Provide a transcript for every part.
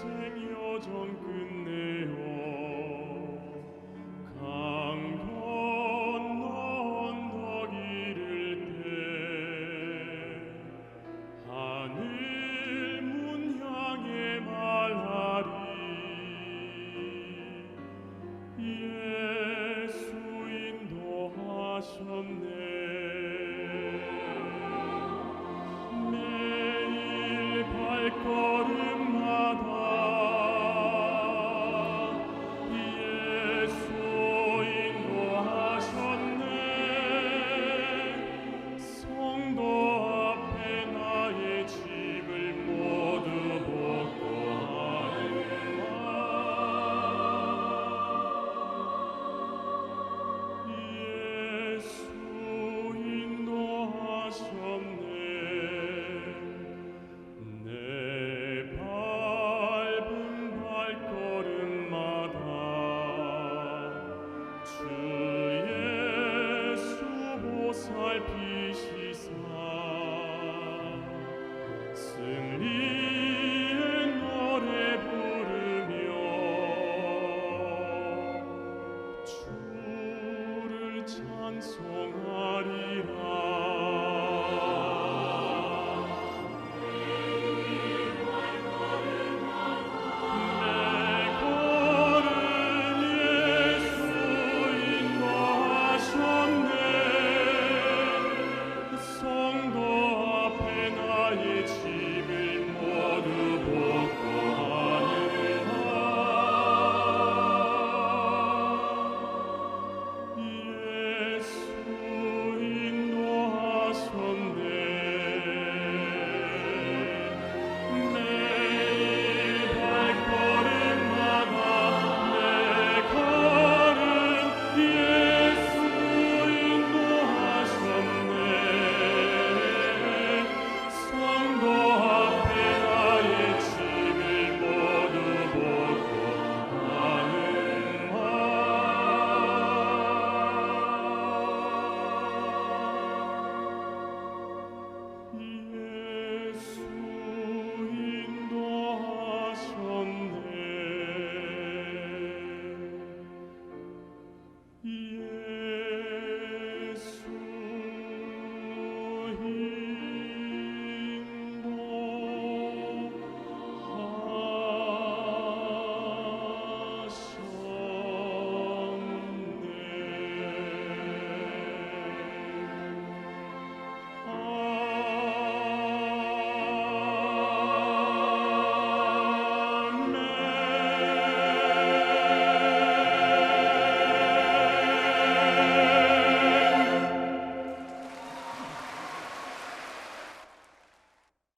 생여정 끝내어 강 건너 언덕 이를 때 하늘 문 향해 말하리 예수 인도하셨네 매일 발걸음마다 예수 인도하셨네 성도 앞에 나의 짐을 모두 복구하는가 예수 인도하셨네 내 밟은 발걸음마다 주 예수 보살피시사 승리의 노래 부르며 주를 찬송하리라 내 걸음 예수 인도하셨네 성도 앞에 나의 짐을 모두 복구하느라 예수 인도하셨네 매일 발걸음마다 내 걸음 예수 인도하셨네 성도 앞에 나의 짐을 모두 복구하느라 예수 인도하셨네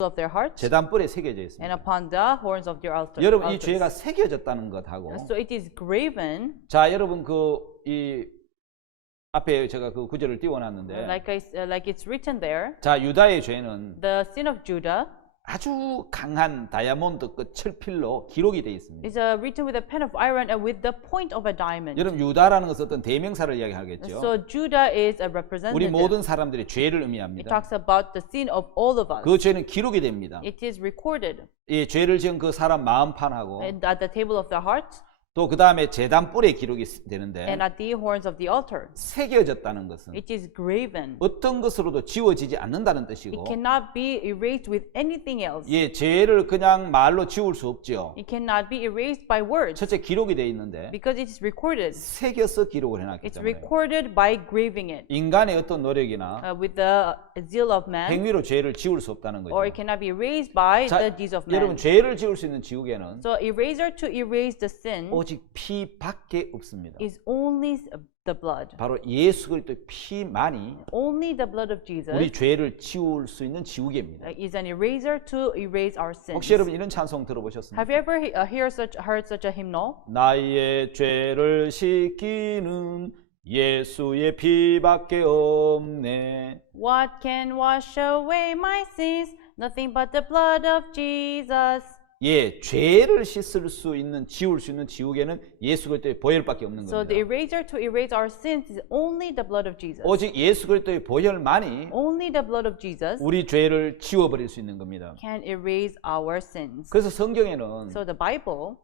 예수 of their hearts 제단뿔에 새겨져 and 있습니다. upon the horns of their altar. 여러분 이 altars. 죄가 새겨졌다는 것하고 So it is graven, 자 여러분 이 앞에 제가 그 구절을 띄워놨는데 like it's written there. 자 유다의 죄는 The sin of Judah 아주 강한 다이아몬드 끝 철필로 기록이 되어 있습니다. is written with a pen of iron and with the point of a diamond. 여러분 유다라는 것은 어떤 대명사를 이야기하겠죠. So Judah is a 우리 representative. 모든 사람들의 죄를 It 의미합니다. talks about the sin of all of us. 그 죄는 기록이 됩니다. It is recorded 이 죄를 지은 그 사람 마음판하고 and at the table of the heart 또 그 다음에 제단뿔에 기록이 되는데 and at the horns of the altar. 새겨졌다는 것은 It is graven. 어떤 것으로도 지워지지 않는다는 It 뜻이고 cannot be erased with anything else. 예, 죄를 그냥 말로 지울 수 없죠. It cannot be erased by words 첫째 기록이 되어 있는데 because it is recorded. 새겨서 기록을 해놨기 It's 때문에 recorded by graving it 인간의 어떤 노력이나 with the zeal of man, 행위로 죄를 지울 수 없다는 or it 거죠. cannot be erased by 자, the deeds of 여러분 man. 죄를 지울 수 있는 지우개는 So eraser to erase the sin 오직 피밖에 없습니다. is only the blood. 바로 예수 그리스도의 피만이 Only the blood of Jesus 우리 죄를 지울 수 있는 지우개입니다. is an eraser to erase our sins. 혹시 여러분 이런 찬송 들어보셨습니까? Have you ever heard such a hymnal? 나의 죄를 씻기는 예수의 피밖에 없네. What can wash away my sins? Nothing but the blood of Jesus. 예, 죄를 씻을 수 있는, 지울 수 있는 지우개는 예수 그리스도의 보혈밖에 없는 So the 겁니다. eraser to erase our sins is only the blood of Jesus. 오직 예수 그리스도의 보혈만이 Only the blood of Jesus 우리 죄를 지워버릴 수 있는 겁니다. can erase our sins. 그래서 성경에는 So the Bible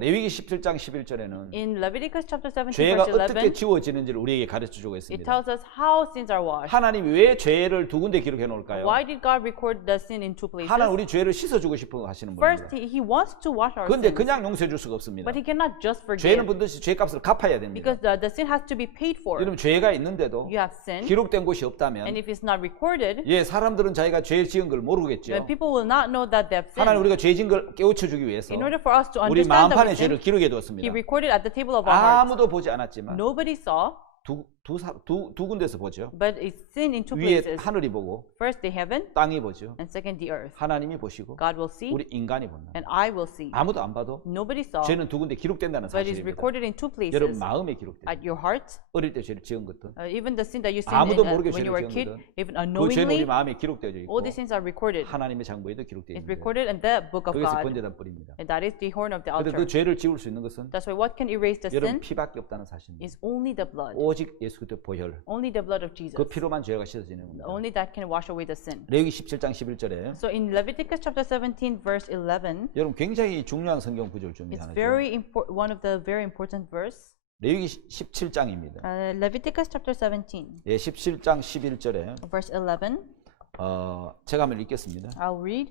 레위기 17장 11절에는 in Leviticus chapter 17 죄가 verse 어떻게 11 지워지는지를 우리에게 가르쳐 주고 it 있습니다. tells us how sins are washed. 하나님이 왜 죄를 두 군데 기록해 놓을까요? Why did God record the sin in two places? 하나님 우리 죄를 씻어 주고 싶어 하시는 First, 분입니다. he wants to wash our 그런데 sins, 그냥 용서해 줄 수가 없습니다. but he cannot just 죄는 forgive 반드시 죄값을 갚아야 됩니다. because the sin has to be paid for. 여러분 죄가 있는데도 You have sinned, 기록된 곳이 and 없다면 if it's not recorded, 예, 사람들은 자기가 죄 지은 걸 모르겠죠. then people will not know that they've 하나님 sinned. 우리가 죄 지은 걸 깨우쳐 주기 위해서 In order for us to 우리 understand that we 마음판에 죄를 sinned, 기록해 he 두었습니다. recorded at the table of our hearts. 아무도 보지 않았지만 Nobody saw, 두 군데서 보죠. but it's sin in two 위에 places. 하늘이 보고 First, the heaven, 땅이 보죠. and second, the earth. 하나님이 보시고 God will see, 우리 인간이 본다. and I will see. 아무도 안 봐도 Nobody saw, 죄는 두 군데 기록된다는 but it's 사실입니다. recorded in two 여러분 places. 마음에 기록돼요. At your heart, 어릴 때 죄를 지은 것들 even the sin that you sinned 아무도 in, 모르게 when you 죄를 were a 지은 kid, 거든. even 그 죄는 우리 unknowingly, 마음에 기록되어 있고 all these sins are recorded. 하나님의 장부에도 기록되어 It's 있는 거예요. recorded in the book of 그것이 God, 번제단 뿔입니다. and that is the horn of the 그런데 그 altar. 죄를 지울 수 있는 것은 That's why what can erase the 여러분 sin 피밖에 없다는 사실입니다. is only the blood, 오직 예수 그리스도의 보혈, only the blood of Jesus. 그 피로만 죄가 씻어지는 겁니다. Only that can wash away the sin. 레위기 17장 11절에 So in Leviticus chapter 17 verse 11, 여러분 굉장히 중요한 성경 구절 중에 it's 하나죠. very important, one of the very important verse. 레위기 17장입니다. Leviticus chapter 17 예, 17장 11절에 verse 11. 제가 한번 읽겠습니다. I'll read.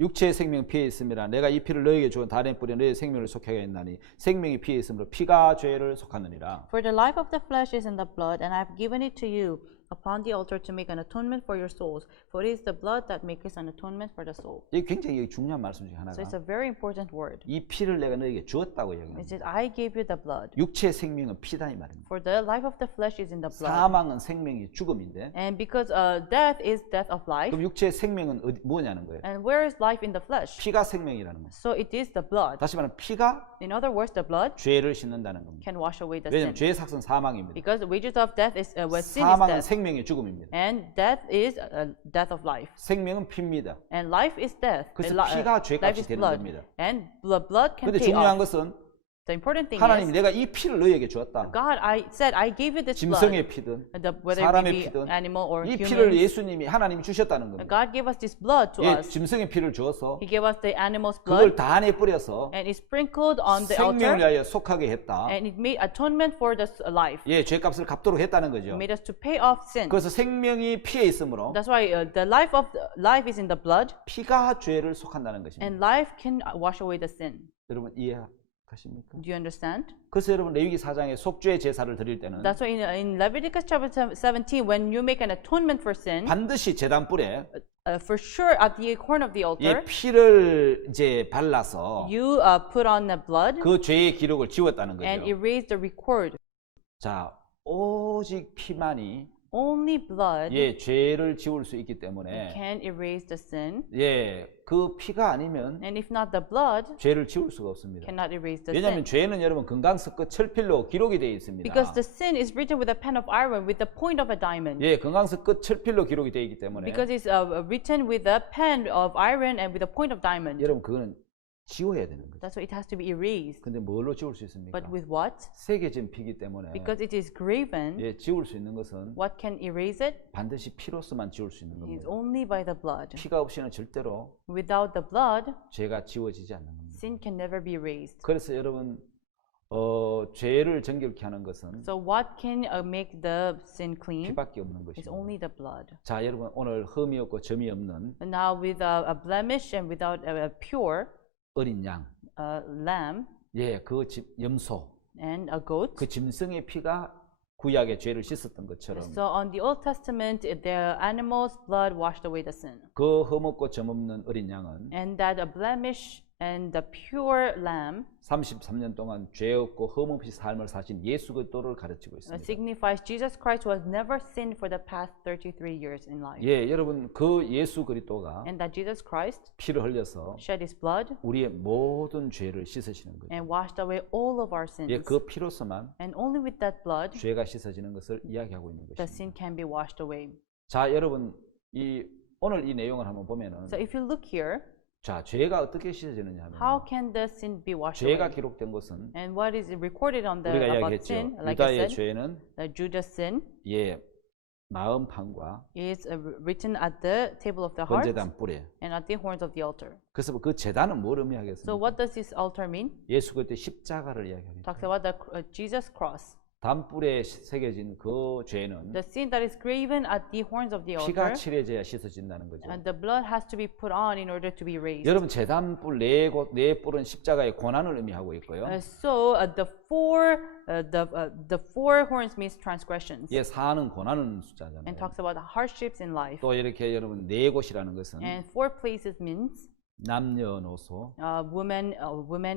육체의 생명 피에 있음이라 내가 이 피를 너에게 주어 다른 뿌려 너의 생명을 속하게 했나니 생명이 피에 있으므로 피가 죄를 속하느니라. For the life of the flesh is in the blood, and I have given it to you upon the altar to make an atonement for your souls. For it is the blood that makes an atonement for the soul. 이게 굉장히 중요한 말씀 중에 하나가 So it's a very important word. 이 피를 내가 너에게 주었다고 It 얘기합니다. says, I gave you the blood. 육체의 생명은 피다 이 말입니다. For the life of the flesh is in the blood. 사망은 생명이 죽음인데 And because death is death of life, 그럼 육체의 생명은 뭐냐는 거예요. and where is life in the flesh? 피가 생명이라는 거예요. So it is the blood. 다시 말하면 피가 In other words, the blood 죄를 씻는다는 겁니다. can wash away the 왜냐하면 sin. 죄의 삭은 사망입니다. Because the wages of death is sin is 사망은 death, 생명의 죽음입니다. and death is death of life, 생명은 피입니다. and life is death. 그래서 And 피가 life 죄값이 is 되는 blood, 겁니다. and the blood can 그런데 pay 중요한 off. 것은 The important thing 하나님이 is, 내가 이 피를 너에게 주었다. God, I said I gave you this blood, 짐승의 피든 whether 사람의 it be 피든 animal or 이 피를 human. 예수님이 하나님이 주셨다는 겁니다. God gave us this blood to 예, us. 짐승의 피를 주어서 He gave us the animal's 그걸 blood, 단에 뿌려서 and it sprinkled on the 생명을 altar, 위하여 속하게 했다. and it made atonement for the life. 예, 죄값을 갚도록 했다는 It 거죠. made us to pay off sin. 그래서 생명이 피에 있으므로 That's why the life is in the blood, 피가 죄를 속한다는 것입니다. and life can wash away the sin. 여러분 이해하십니까? Do you understand? 그래서 여러분 레위기 4장에 속죄 제사를 드릴 때는 That's why in Leviticus chapter 17, when you make an atonement for sin, 반드시 제단불에 for sure at the horn of the altar, 예, 피를 이제 발라서 you put on the blood 그 죄의 기록을 지웠다는 and 거죠. erase the record. 자, 오직 피만이 Only blood 예, 죄를 지울 수 있기 때문에 can erase the sin, 예, 그 피가 아니면 and if not the blood, 죄를 지울 수가 없습니다. cannot erase the 왜냐하면 sin. 죄는 여러분 금강석 끝 철필로 기록이 되어 있습니다. Because the sin is written with a pen of iron with the point of a diamond. 예, 금강석 끝 철필로 기록이 되어 있기 때문에 Because it's written with a pen of iron and with a point of diamond. 여러분 그거는 지워야 되는 거죠. That's why it has to be erased. 근데 뭘로 지울 수 있습니까? But with what? 새겨진 피기 때문에 Because it is graven, 예, 지울 수 있는 것은 what can erase it 반드시 피로서만 지울 수 있는 is 겁니다. only by the blood. 피가 없이는 절대로 Without the blood, 죄가 지워지지 않는 겁니다. sin can never be erased. 그래서 여러분 죄를 정결케 하는 것은 So what can make the sin clean? 피밖에 없는 It's 것입니다. only the blood. 자, 여러분 오늘 흠이 없고 점이 없는 And now with a blemish and without a pure 어린 양, lamb 예, 그 염소, and a goat. 그 짐승의 피가 구약의 죄를 씻었던 것처럼 So on the Old Testament, the animal's blood washed away the sin. 그 흠없고 점 없는 어린 양은 And that a blemish and the pure lamb 33년 동안 죄 없고 흠 없이 삶을 사신 예수 그리스도를 가르치고 있습니다. signifies Jesus Christ who has never sinned for the past 33 years in life. 예, 여러분 그 예수 그리스도가 And that Jesus Christ 피를 흘려서 shed his blood 우리의 모든 죄를 씻으시는 거예요. and washed away all of our sins. 예, 그 피로서만 And only with that blood, 죄가 씻어지는 것을 이야기하고 있는 the 것입니다. sin can be washed away. 자, 여러분 오늘 이 내용을 한번 보면은 So if you look here, 자, 죄가 어떻게 씻어지느냐 하면 How can the sin be washed 죄가 away? 기록된 것은 And what is recorded on the 우리가 about 이야기했죠. sin? Like I 유다의 said, 죄는 the Judas sin 예, 마음판과 is written at the table of the heart 번제단 뿔에. and at the horns of the altar. 그래서 그 제단은 뭘 So 의미하겠습니까? what does this altar mean? 예수 그리스도의 십자가를 이야기합니다. Talks about the Jesus cross. 단뿔에 새겨진 그 죄는 The sin that is graven at the horns of the 피가 altar, 칠해져야 씻어진다는 거죠. and the blood has to be put on in order to be raised. 여러분 제단뿔 네 뿔은 십자가의 고난을 의미하고 있고요. So the four horns means transgressions, 예, 사는 고난은 and 숫자잖아요. talks about the hardships in life. 또 이렇게 여러분 네 곳이라는 것은 And four places means 남녀노소, women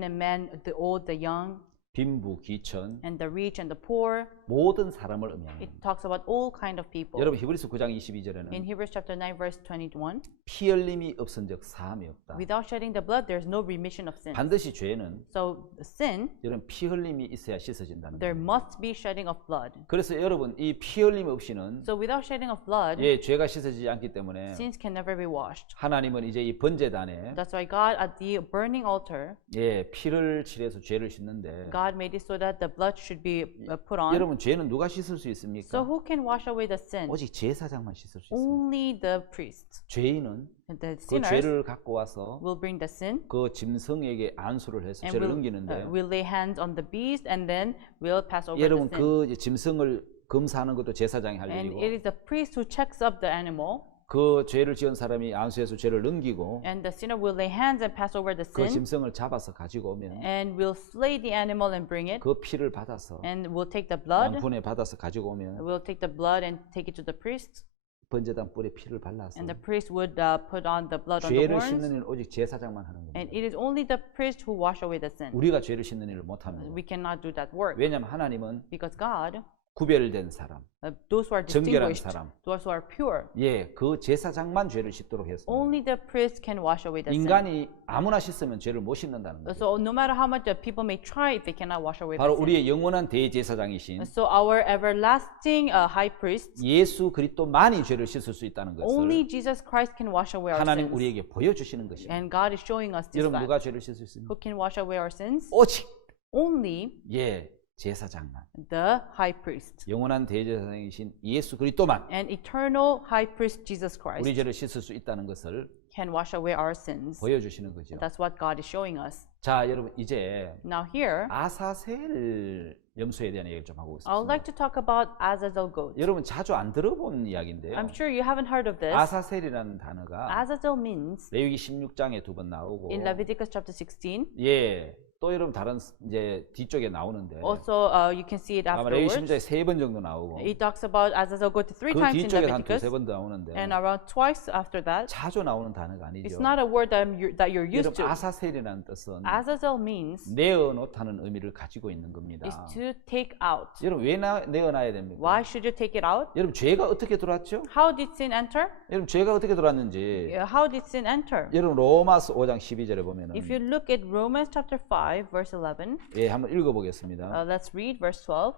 and men, the old, the young, 빈부, 귀천 and the rich and the poor. 모든 사람을 의미합니다. It talks about all kind of people. 여러분 히브리서 9장 In 22절에는 Hebrews chapter 9 verse 21, 피 흘림이 없은즉 사함이 없다. without shedding the blood, there is no remission of sin. 반드시 죄는 So sin, 여러분 피 흘림이 있어야 씻어진다는 there 거예요. must be shedding of blood. 그래서 여러분 이 피 흘림 없이는 So without shedding of blood, 예, 죄가 씻어지지 않기 때문에 sins can never be washed. 하나님은 이제 이 번제단에 That's why God at the burning altar, 예, 피를 칠해서 죄를 씻는데 God made it so that the blood should be put on. 여러분 죄는 누가 씻을 수 So 있습니까? who can wash away the sin? 오직 제사장만 씻을 수 있습니다. Only the priest. 죄인은 The 그 sinners 죄를 갖고 와서 will bring the sin 그 짐승에게 안수를 해서 and 죄를 will, 넘기는데 will lay hands on the beast and then will pass over 여러분 the sin. 그 짐승을 검사하는 것도 제사장이 할 And 일이고 it is the priest who checks up the animal, 그 죄를 지은 사람이 안수해서 죄를 넘기고 and the sinner will lay hands and pass over the 그 sin, 짐승을 잡아서 가지고 오면 and will slay the animal and bring it, 그 피를 받아서 and will take the blood, 양푼에 받아서 가지고 오면 will take the blood and take it to the priest, 번제단 뿔에 피를 발라서 and the priest would put on the blood on the 죄를 horns, 씻는 일은 오직 제사장만 하는 겁니다. and it is only the priest who wash away the sin. 우리가 죄를 씻는 일을 못합니다. We cannot do that work 왜냐하면 하나님은 because God, 구별된 사람, those who are 정결한 distinguished, 사람, those who are pure, 예, 그 제사장만 죄를 씻도록 했습니다. only the priest can wash away the sin. 인간이 아무나 씻으면 죄를 못 씻는다는 거죠. So no matter how much the people may try, they cannot wash away the 바로 sin. 우리의 영원한 대제사장이신 So our everlasting high priest, 예수 그리스도만이 죄를 씻을 수 있다는 only 것을 Jesus Christ can wash away our 하나님 sins. 우리에게 보여주시는 것입니다. And God is showing us this 여러분 fact. 누가 죄를 씻을 수 있습니까? Who can wash away our sins? 오직 Only 예, 제사장만, the high priest. 영원한 대제사장이신 예수 그리스도만 And eternal high priest Jesus 우리 Christ 죄를 씻을 수 있다는 것을 can wash away our sins. 보여주시는 거죠. That's what God is showing us. 자, 여러분 이제 Now here, 아사셀 염소에 대한 얘기를 좀 하고 I would 있습니다. like to talk about Azazel goat. 여러분 자주 안 들어본 이야기인데요. I'm sure you haven't heard of this. 아사셀이라는 단어가 Azazel means 레위기 16장에 두 번 나오고 in Leviticus chapter 16. 예, 또 여러분 다른 이제 뒤쪽에 나오는데 Also, you can see it 아마 레위기 afterwards. 16장에 세 번 정도 나오고 It talks about Azazel goat three 그 times in 뒤쪽에 한 Leviticus, 두세 번 나오는데 and around twice after that. 자주 나오는 단어가 It's 아니죠. not a word that you're used 여러분 to. 아사셀이라는 뜻은 Azazel means 내어놓다는 의미를 가지고 있는 겁니다. is to take out. 여러분 왜 내어놔야 됩니까? Why should you take it out? 여러분 죄가 어떻게 들어왔죠? How did sin enter? 여러분 죄가 어떻게 들어왔는지 How did sin enter? 여러분 로마서 5장 12절에 보면은 If you look at Romans chapter 5 verse 11, 예, 한번 읽어보겠습니다. let's read verse 12.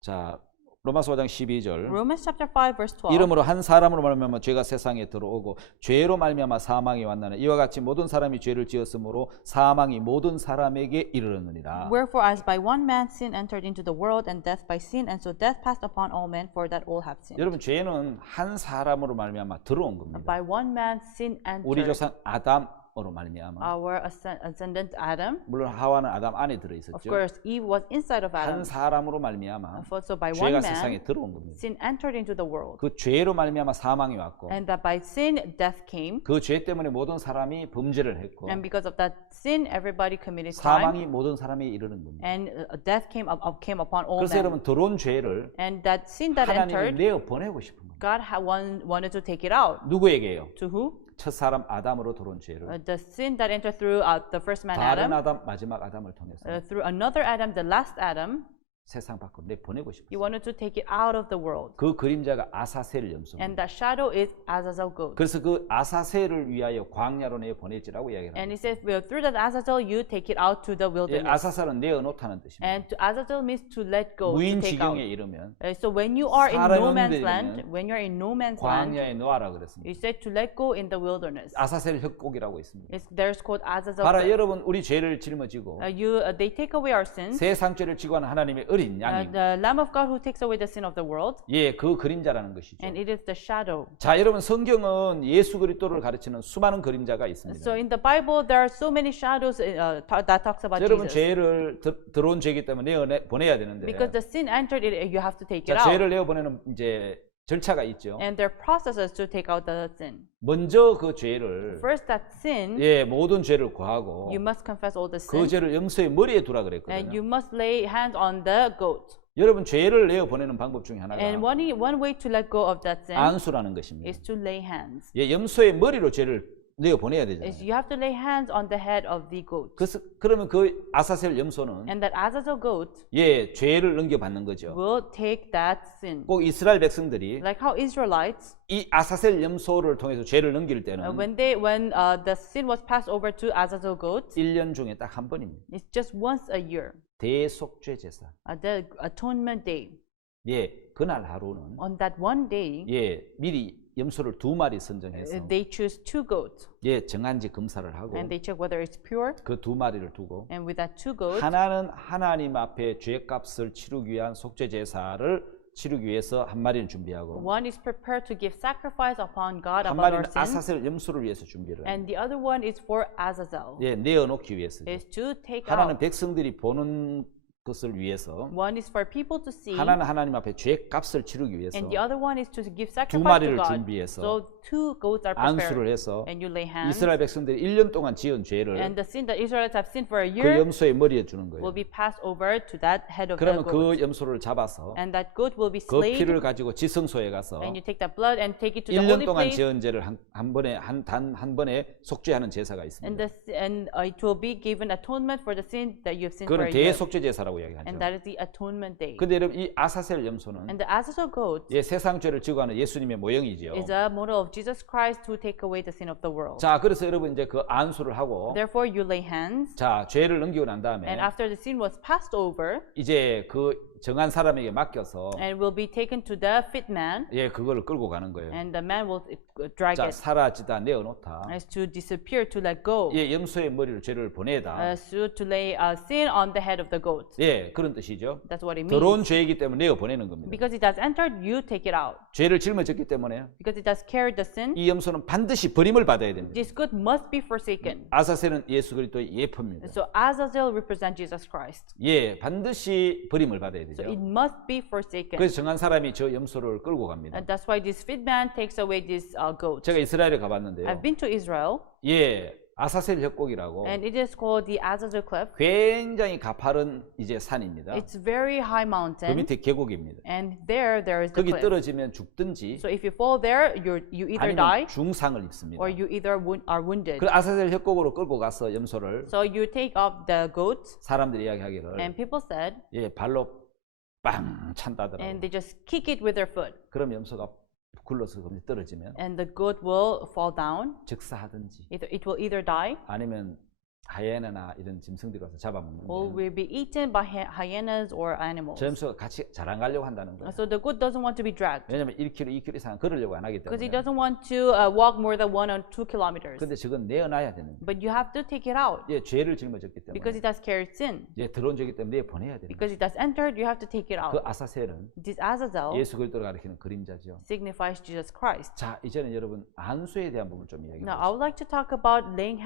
자, 로마서 5장 12절. Romans chapter 5 verse 12. 이러므로 한 사람으로 말미암아 죄가 세상에 들어오고 죄로 말미암아 사망이 왔나니 이와 같이 모든 사람이 죄를 지었으므로 사망이 모든 사람에게 이르렀느니라. Wherefore, as by one man sin entered into the world, and death by sin, and so death passed upon all men, for that all have sinned. 여러분 죄는 한 사람으로 말미암아 들어온 겁니다. By one man sin 우리 entered. 조상 아담으로 말미암아. Our ascendant Adam. 물론 하와는 아담 안에 들어 Of 있었죠. course, Eve was inside of Adam. 한 사람으로 말미암아 So by one 죄가 세상에 man, 들어온 겁니다. sin entered into the world. 그 죄로 말미암아 사망이 왔고 And that by sin, death came. 그 죄 때문에 모든 사람이 범죄를 했고 And because of that sin, everybody committed crime. 사망이 모든 사람에 이르는 겁니다. And death came upon all 그래서 men. 여러분 들어온 죄를 And that sin that 하나님이 entered, 내어 보내고 싶은 겁니다. God wanted to take it out. 누구에게요? To who? 첫 사람 아담으로 들어온 죄를 The sin that entered through the first man 다른 Adam, 아담 마지막 아담을 통해서 through another Adam, the last Adam, 세상 밖으로 내 보내고 싶었어요. He wanted to take it out of the world. 그 그림자가 아사셀 And 염소입니다. that shadow is Azazel goat. 그래서 그 아사셀을 위하여 광야로 내 보낼지라고 이야기를 And 합니다. he says, well, through that Azazel, you take it out to the 예, wilderness. 아사셀은 내어놓다는 뜻입니다. And to Azazel means to let go, to 무인 take out. 지경에 이르면 So when you are in 사람이 no 없는 man's 데 land, 있으면 when you're in no man's land, 광야에 놓아라 그랬습니다. you said to let go in the wilderness. 아사셀 협곡이라고 있습니다. There's called Azazel. 봐라 cliff. 여러분 우리 죄를 짊어지고 They take away our sins. 세상 죄를 지고 하는 하나님의 어린 양이 The Lamb of God who takes away the sin of the world, 예, 그 그림자라는 것이죠. and it is the shadow. 자, 여러분 성경은 예수 그리스도를 가르치는 수많은 그림자가 있습니다. So in the Bible, there are so many shadows that talks about 여러분 Jesus. 죄를 들어온 죄이기 때문에 보내야 되는데 Because the sin entered it, you have to take 자, it out. 죄를 내어 보내는 이제 절차가 있죠. And there are processes to take out the sin. 먼저 그 죄를 First, that sin, 예, 모든 죄를 구하고 you must confess all the 그 sin, 죄를 염소의 머리에 두라 and 그랬거든요. you must lay hands on the goat. 여러분 죄를 내어 보내는 방법 중에 하나가 And one way to let go of that sin 안수라는 것입니다. is to lay hands. 예, 염소의 머리로 죄를 내어 보내야 Is 되잖아요. you have to lay hands on the head of the goat. 그러면 그 아사셀 염소는 And that Azazel goat 예, 죄를 넘겨받는 거죠. will take that sin. 꼭 이스라엘 백성들이 Like how Israelites, 이 아사셀 염소를 통해서 죄를 넘길 때는 when the sin was passed over to Azazel goat, 1년 중에 딱 한 번입니다. it's just once a year, 대속죄 제사. the atonement day. 예, 그날 하루는 On that one day, 예, 미리 염소를 2마리 선정해서 they choose 2 goats, 예, 정한지 검사를 하고 and they check whether it's pure. 그 2마리를 두고 And with that 2 goats, 하나는 하나님 앞에 죄값을 치르기 위한 속죄 제사를 치르기 위해서 한 마리는 준비하고 one is prepared to give sacrifice upon God 한 about our 마리는 sins, 아사셀 염소를 위해서 준비를 and 합니다. the other one is for Azazel, 예, 내어놓기 위해서. is to take 하나는 out. 백성들이 보는 것을 위해서 One is for people to see, 하나는 하나님 앞에 죄값을 치르기 위해서 and the other one is to give 두 sacrifice to 마리를 God. 준비해서 So 2 goats are 안수를 prepared, 해서 and you lay hands, 이스라엘 백성들이 1년 동안 지은 죄를 and the sin that Israelites have sinned for a 그 year 염소의 머리에 주는 거예요. will be passed over to that head of the 그러면 goat. 그 염소를 잡아서 And that goat will be 그 slain, 피를 가지고 지성소에 가서 and you take that blood and take it to the 1년 holy 동안 place, 지은 죄를 한 번에 한 번에 속죄하는 제사가 있습니다. it will be given atonement for the sin that you have sinned for 그거는 a year. 대속죄 제사라고 이야기하죠. And that is the atonement day. 근데 여러분 이 아사셀 염소는 And the Azazel goat 예, 세상 죄를 지고하는 예수님의 모형이지요. is a model of Jesus Christ to take away the sin of the world. 자, 그래서 여러분 이제 그 안수를 하고 Therefore, you lay hands, 자, 죄를 넘기고 난 다음에 and after the sin was passed over, 이제 그 정한 사람에게 맡겨서 and will be taken to the fit man, 예, 그거를 끌고 가는 거예요. and the man will drag 자, it 사라지다 내어놓다. as to disappear, to let go, 예, 염소의 머리로 죄를 보내다. to lay sin on the head of the goat. 예, 그런 뜻이죠. That's what it means. 더러운 죄이기 때문에 내어 보내는 겁니다. Because it has entered, you take it out. 죄를 짊어졌기 때문에 Because it has carried the sin, 이 염소는 반드시 버림을 받아야 됩니다. this goat must be forsaken. 아사셀은 예수 그리스도의 예표입니다. So Azazel represents Jesus Christ. 예, 반드시 버림을 받아야 So 되죠. it must be forsaken. 그래서 정한 사람이 저 염소를 끌고 갑니다. And that's why this fit man takes away this goat. 제가 이스라엘에 가봤는데요. I've been to Israel, 예, 아사셀 협곡이라고 and it is called the Azazel Cliff. 굉장히 가파른 이제 산입니다. It's very high 그 mountain, 밑에 계곡입니다. and there is the 거기 cliff. 떨어지면 죽든지 So if you fall there, you either die 아니면 중상을 입습니다. or you either are wounded. 그 아사셀 협곡으로 끌고 가서 염소를 So you take up the goat, 사람들이 이야기하기를 and people said, 예, 발로 빵 찬다더라고요. and they just kick it with their foot, 그럼 염소가 굴러서 떨어지면 and the goat will fall down. 즉사하든지 It will either die 아니면 하이에나나 이런 짐승들이 와서 or 잡아먹는데 will be eaten by hyenas or animals. 저 염소가 같이 잘 안 가려고 한다는 거예요. So the goat doesn't want to be dragged 왜냐하면 1km, 2km 이상 걸으려고 안 하기 because he 때문에. doesn't want to walk more than 1 or 2 kilometers. 근데 저건 내어놔야 되는 거예요. But you have to take it out 예, 죄를 짊어졌기 because 때문에 it has carried sin. 예, 들어온 죄이기 때문에 내보내야 되는 거예요. Because it has entered, you have to take it 그 out. 아사셀은 This Azazel 예수 그리스도를 가리키는 그림자죠. signifies Jesus Christ. 자, 이제는 여러분 안수에 대한 부분을 좀 이야기해 Now, I 보겠습니다. would like to talk about laying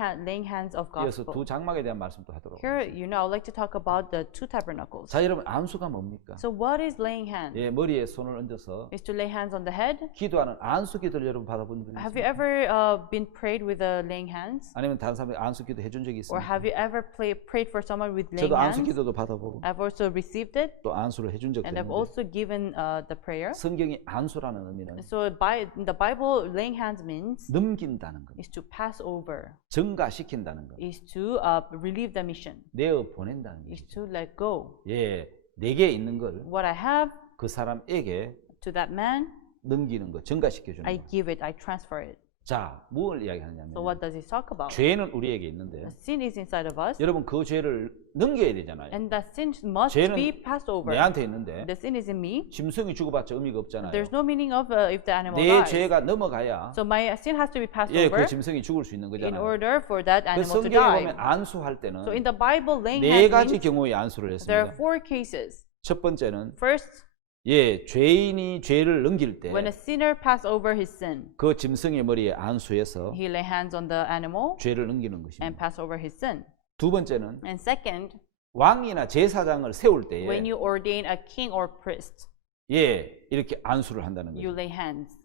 hands of 이어서 gospel. 두 장막에 대한 말씀도 하도록 Here, 하겠습니다. I would like to talk about the 2 tabernacles. 자, 여러분 안수가 뭡니까? So what is laying hands? 예, 머리에 손을 얹어서 Is to lay hands on the head? 기도하는 안수 기도를 여러분 받아본 적 Have you 있습니까? ever been prayed with laying hands? 아니면 다른 사람이 안수 기도 해준 적이 Or 있습니까? have you ever prayed for someone with laying 저도 안수 hands? 기도도 받아보고 I've also received it, 또 안수를 해준 적도 and I've 있는데 also given the prayer. 성경이 안수라는 의미는 So in the Bible, laying hands means 넘긴다는 겁니다. is to pass over, 증가시킨다는 겁니다. is to relieve the mission, 내어 보낸다는 is 것이죠. to let go. 예, 내게 있는 걸 그 what I have 사람에게 to that man, 넘기는 거, 전가시켜 주는 I 거. give it, I transfer it. 자, 뭘 이야기하냐면 So what does he talk about? 죄는 우리에게 있는데 Sin is inside of us, 여러분 그 죄를 넘겨야 되잖아요. and that sin must 죄는 be passed over. 내한테 있는데 The sin is in me. 짐승이 죽어봤자 의미가 없잖아요. There's no meaning of if the animal 내 dies. 죄가 넘어가야 So my sin has to be passed 예, over 그 짐승이 죽을 수 있는 in 거잖아요. order for that 그 animal to 성경에 die. 보면 안수할 So 때는 in the Bible, laying 네 hands 가지 means 경우에 안수를 there are 했습니다. 4 cases. 첫 번째는 First, 예, 죄인이 죄를 넘길 때 when a sinner pass over his sin, 그 짐승의 머리에 안수해서 he lay hands on the animal 죄를 넘기는 and 것입니다. pass over his sin. 두 번째는 And second, 왕이나 제사장을 세울 때에 when you ordain a king or priest, 예, 이렇게 안수를 한다는 you 거죠. lay hands.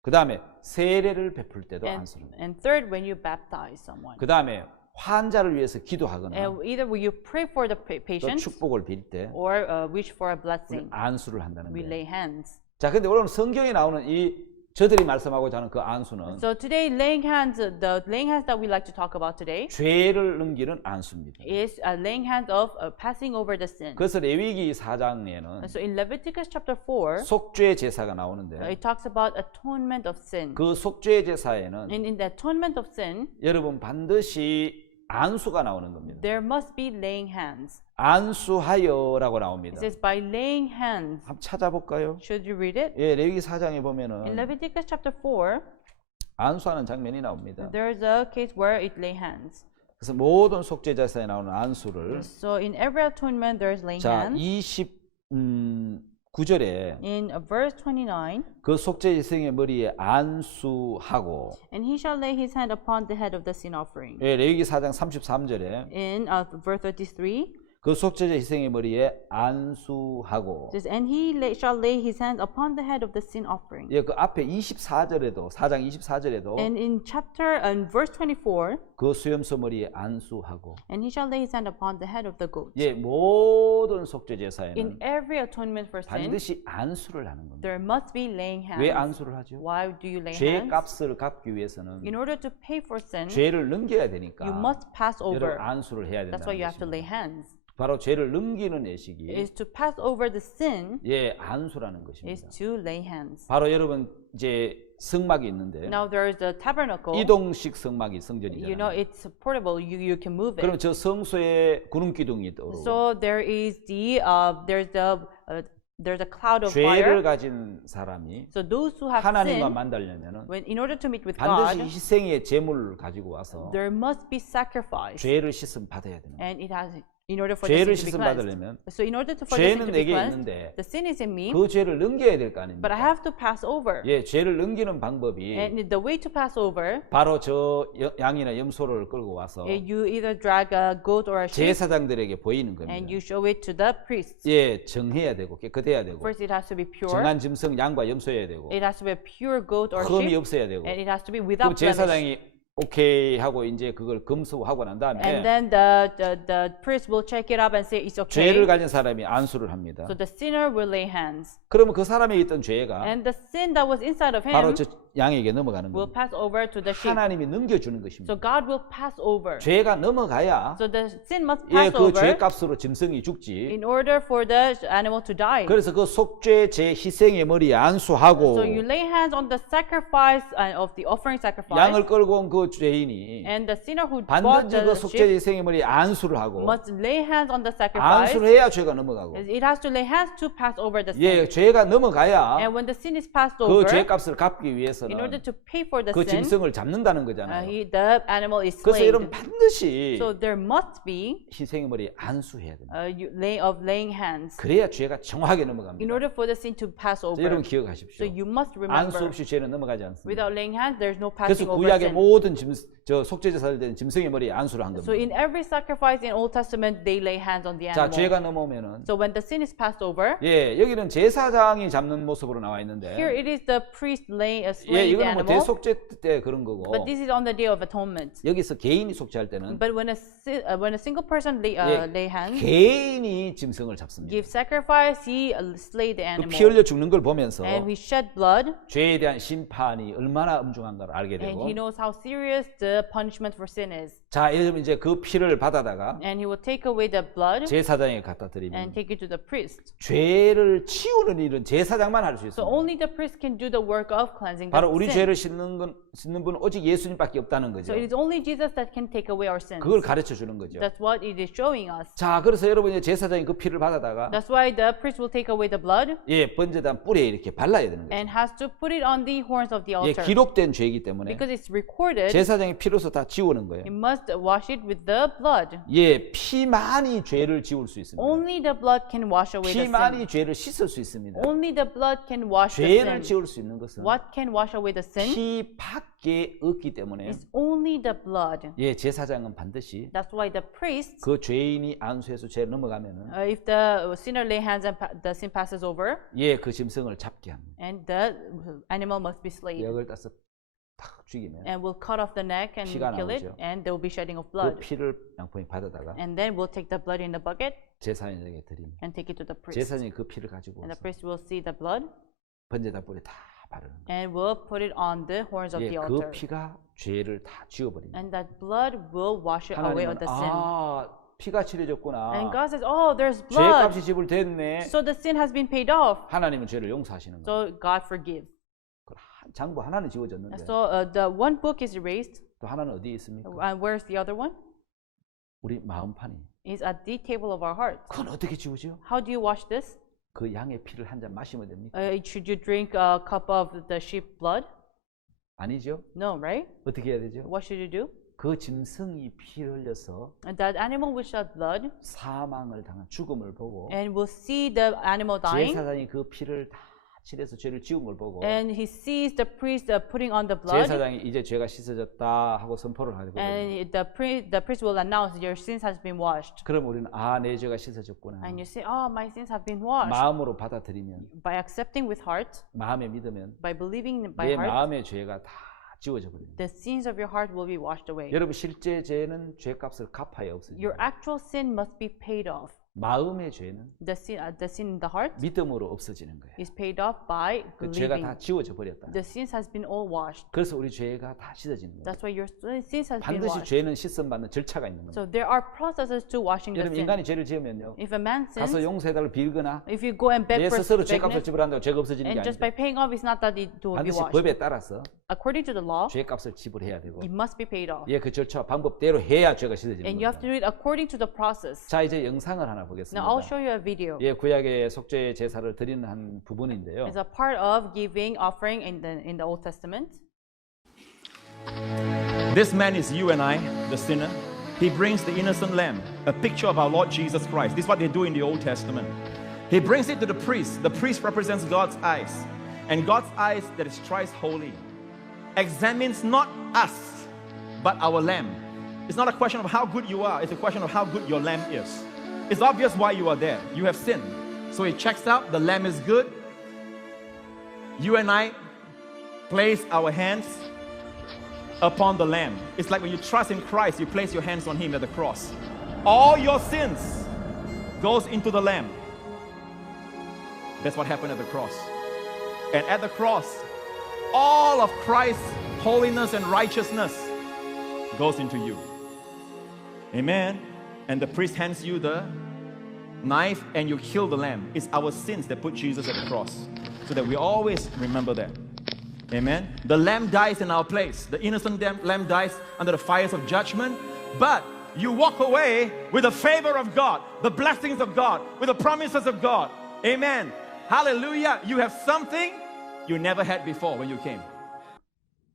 그 다음에 세례를 베풀 때도 And, 안수를 합니다. and third, when you baptize someone. 그 다음에 환자를 위해서 기도하거나 And either you pray for the 또 patient 축복을 빌 때 or wish for a blessing. 안수를 한다는 We 거예요. lay hands. 자, 근데 오늘 성경에 나오는 이 저들이 말씀하고자 하는 그 안수는 So today, laying hands, the laying hands that we like to talk about today 죄를 넘기는 안수입니다. is laying hands of passing over the sin. 그래서 레위기 4장에는 So in Leviticus chapter 4, 속죄 제사가 나오는데 it talks about atonement of sin. 그 속죄 제사에는 And in the atonement of sin, 여러분 반드시 안수가 나오는 겁니다. there must be laying hands. 안수하여라고 It 나옵니다. says by laying hands. 한번 찾아볼까요? Should you read it? 예, 레위기 4장에 In 보면은 Leviticus chapter 4, 안수하는 장면이 나옵니다. there's a case where it lay hands. 그래서 모든 속죄 제사에 나오는 안수를 So in every atonement, there's laying 자, hands. 29절에 In verse 29, 그 속죄 희생의 머리에 안수하고 and he shall lay his hand upon the head of the sin offering. 예, 레위기 4장 33절에 In verse 33, 그 속죄자 희생의 머리에 안수하고 it says, and he shall lay his hand upon the head of the sin offering. 예, 그 앞에 24절에도 4장 24절에도 And in verse 24, 그 수염소 머리에 안수하고 and he shall lay his hand upon the head of the goat. 예, 모든 속죄 In 제사에는 every atonement for sin, 반드시 안수를 하는 겁니다. there must be laying hands. 왜 안수를 하죠? Why do you lay 죄 hands? 값을 갚기 위해서는 In order to pay for sin, 죄를 넘겨야 되니까 you must pass 여러분 over. 안수를 해야 That's why 된다는 you have to lay 것입니다. hands. 바로 죄를 넘기는 예식이 Is to pass over the sin 예, 안수라는 is 것입니다. to lay hands. 바로 여러분 이제 성막이 있는데 Now there is the tabernacle. 이동식 성막이 You know, 성전이잖아요. it's portable. You can move it. 그럼 저 성소에 구름 기둥이 떠오르고 So there is there's a cloud of 죄를 fire. 가진 사람이 So those who have 하나님과 sinned, 만나려면은 in order to meet with 반드시 God, 희생의 제물을 가지고 와서 there must be sacrifice, 죄를 씻음 받아야 되는 거예요. and it has in order for the 죄를 sin to be 씻음 cleansed. 받으려면 So in order for the sin 죄는 to be 내게 cleansed, 있는데 the sin is in me, 그 죄를 넘겨야 될 거 but I 아닙니까? have to pass over. 예, 죄를 넘기는 방법이 And the way to pass over, 바로 저 양이나 염소를 끌고 와서 you either drag a goat or a sheep, 제사장들에게 보이는 and 겁니다. you show it to the priests. 예, 정해야 되고 깨끗해야 되고 First, it has to be pure. 정한 짐승 양과 염소여야 되고 It has to be a pure goat or 흠이 sheep, 없어야 되고 and it has to be 그 without blemish. 제사장이 오케이 하고 이제 그걸 검수하고 난 And 다음에 then the priest will check it up and say it's okay. 죄를 가진 사람이 안수를 합니다. So the sinner will lay hands, 그러면 그 사람에 있던 죄가 and the sin that was inside of 바로 him 저 양에게 넘어가는 will 겁니다. pass over to the sheep. 하나님이 넘겨주는 So 것입니다. God will pass over. 죄가 넘어가야 So the sin must 예, pass 그 over 죄값으로 짐승이 죽지. in order for the animal to die. 그래서 그 속죄 제 희생의 머리에 안수하고 So you lay hands on the sacrifice of the offering sacrifice, 양을 끌고 온 그 죄인이 and the sinner who bought 반드시 그 the 속죄 sheep 희생의 머리에 안수를 하고 must lay hands on the sacrifice. 안수를 해야 죄가 넘어가고 It has to lay hands to pass over the sin. 예, 죄가 넘어가야 And when the sin is passed 그 over, 죄값을 갚기 in 위해서는 order to pay for the 그 sin, 짐승을 잡는다는 거잖아요. the animal is 그래서 여러분 slain. 반드시 So there must be 희생의 머리에 안수해야 됩니다. laying hands 그래야 죄가 정확하게 in 넘어갑니다. order for the sin to pass 자, over. 여러분 So 기억하십시오. you must 안수 remember, 없이 죄는 넘어가지 않습니다. without laying hands, there's no 그래서 passing over 구약의 sin. 모든 저 속죄제사를 된 짐승의 머리에 안수를 한 So in 겁니다. every sacrifice in Old Testament, they lay hands on the 자, animal. 죄가 넘어오면은 So when the sin is passed over, 예, 여기는 제사장이 잡는 모습으로 나와 있는데 here it is the priest 예, slaying the 이거는 뭐 animal. 대속죄 때 그런 거고. But this is on the day of atonement. 여기서 개인이 속죄할 때는 But when a single person lay hands, 개인이 짐승을 잡습니다. give sacrifice, he slay the 그 피 animal. 흘려 죽는 걸 보면서 And we shed blood, 죄에 대한 심판이 얼마나 엄중한가를 알게 and 되고, he knows how serious the punishment for sin is. 자, 여러분 이제 그 피를 받아다가 And he will take away the blood 제사장에 갖다 and 드리면 take it to the priest. 죄를 치우는 일은 제사장만 할 수 So 있습니다. only the priest can do the work of cleansing the 바로 우리 sin. 죄를 씻는 분은 오직 예수님밖에 없다는 거죠. So it is only Jesus that can take away our sins. 그걸 가르쳐 주는 거죠. That's what it is showing us. 자, 그래서 여러분 이제 제사장이 그 피를 받아다가 That's why the priest will take away the blood 예, 번제단 뿔에 이렇게 발라야 되는 거죠. and has to put it on the horns of the 예, altar. 기록된 죄이기 때문에 Because it's recorded, 제사장이 피로서 다 지우는 거예요. you must wash it with the blood. 예, 피만이 죄를 지울 수 있습니다. Only the blood can wash away the sin. 피만이 죄를 씻을 수 있습니다. Only the blood can wash the 죄를 sin. 지울 수 있는 것은 What can wash away the sin? 피밖에 없기 때문에 It's only the blood. 예, 제사장은 반드시 That's why the priest, 그 죄인이 안수해서 죄를 넘어가면은 if the sinner lay hands and the sin passes over, 예, 그 짐승을 잡게 합니다. and the animal must be slain, 역을 따서 탁 죽이면 and we'll cut off the neck and 피가 kill it, 나오죠. and there will be shedding of 그 blood. 피를 양포에 받아다가 And then we'll take the blood in the bucket 제사장에게 드립니다. and take it to the priest. 제사장이 그 피를 가지고 And the 와서 priest will see the blood 번제단 뿔에 다 바르는 거예요. and will put it on the horns of 예, the 그 altar. 피가 죄를 다 지워버립니다. And that blood will wash it away 하나님은 of the sin. 아, 피가 치러졌구나. And God says, oh, there's blood. 죄값이 지불됐네. So the sin has been paid off. 하나님은 죄를 용서하시는 거예요. So God forgives. 장부 하나는 지워졌는데 So the one book is erased. 또 하나는 어디에 있습니까? And where's the other one? 우리 마음판이. Is at the table of our heart. 그건 어떻게 지우죠? How do you wash this? 그 양의 피를 한 잔 마시면 됩니까? Should you drink a cup of the sheep blood? 아니죠. No, right? 어떻게 해야 되죠? What should you do? 그 짐승이 피를 흘려서 And that animal will shed blood 사망을 당한 죽음을 보고 and will see the animal dying. 제사장이 그 피를 다 칠해서 죄를 지운 걸 보고 And he sees the priest putting on the blood. 제사장이 이제 죄가 씻어졌다 하고 선포를 하거든요. And the priest will announce your sins has been washed. 그럼 우리는 아, 내 죄가 씻어졌구나. And you say, oh, my sins have been washed. 마음으로 받아들이면 By accepting with heart, 마음에 믿으면 by believing by 내 heart, 마음의 죄가 다 지워져 버립니다. the sins of your heart will be washed away. 여러분 실제 죄는 죄값을 갚아야 Your 없어집니다. actual sin must be paid off. 마음의 죄는 The sin in the heart 믿음으로 없어지는 거예요. is paid off by 그 죄가 believing. 다 지워져 버렸다. The sins has been all washed. 그래서 우리 죄가 다 씻어지는 거예요. That's why your sins has been 반드시 washed. 죄는 씻음 받는 절차가 있는 거예요. So there are processes to washing the 여러분 sin. 인간이 죄를 지으면요. If a man 가서 sins, 용서해달라고 빌거나 if you go and beg 내 for 스스로 죄값을 forgiveness, 지불한다고 죄가 없어지는 게 and just by 아니죠. paying off, it's not that it will be 반드시 washed. 법에 따라서 According to the law, 죄값을 지불해야 되고 it must be paid off. 예, 그 절차와 방법대로 해야 죄가 씻어지는 And you have to 겁니다. do it according to the process. 자, 이제 영상을 하나 Now 보겠습니다. I'll show you a video. 예, 구약의 속죄 제사를 드리는 한 부분인데요. It's a part of giving offering in the Old Testament. This man is you and I, the sinner. He brings the innocent lamb, a picture of our Lord Jesus Christ. This is what they do in the Old Testament. He brings it to the priest. The priest represents God's eyes. And God's eyes, that is thrice holy, examines not us, but our lamb. It's not a question of how good you are, it's a question of how good your lamb is. It's obvious why you are there. You have sinned. So he checks out, the lamb is good. You and I place our hands upon the lamb. It's like when you trust in Christ, you place your hands on him at the cross. All your sins goes into the lamb. That's what happened at the cross. And at the cross, all of Christ's holiness and righteousness goes into you. Amen. And the priest hands you the knife and you kill the lamb. It's our sins that put Jesus at the cross. So that we always remember that. Amen. The lamb dies in our place. The innocent lamb dies under the fires of judgment. But you walk away with the favor of God, the blessings of God, with the promises of God. Amen. Hallelujah. You have something you never had before when you came.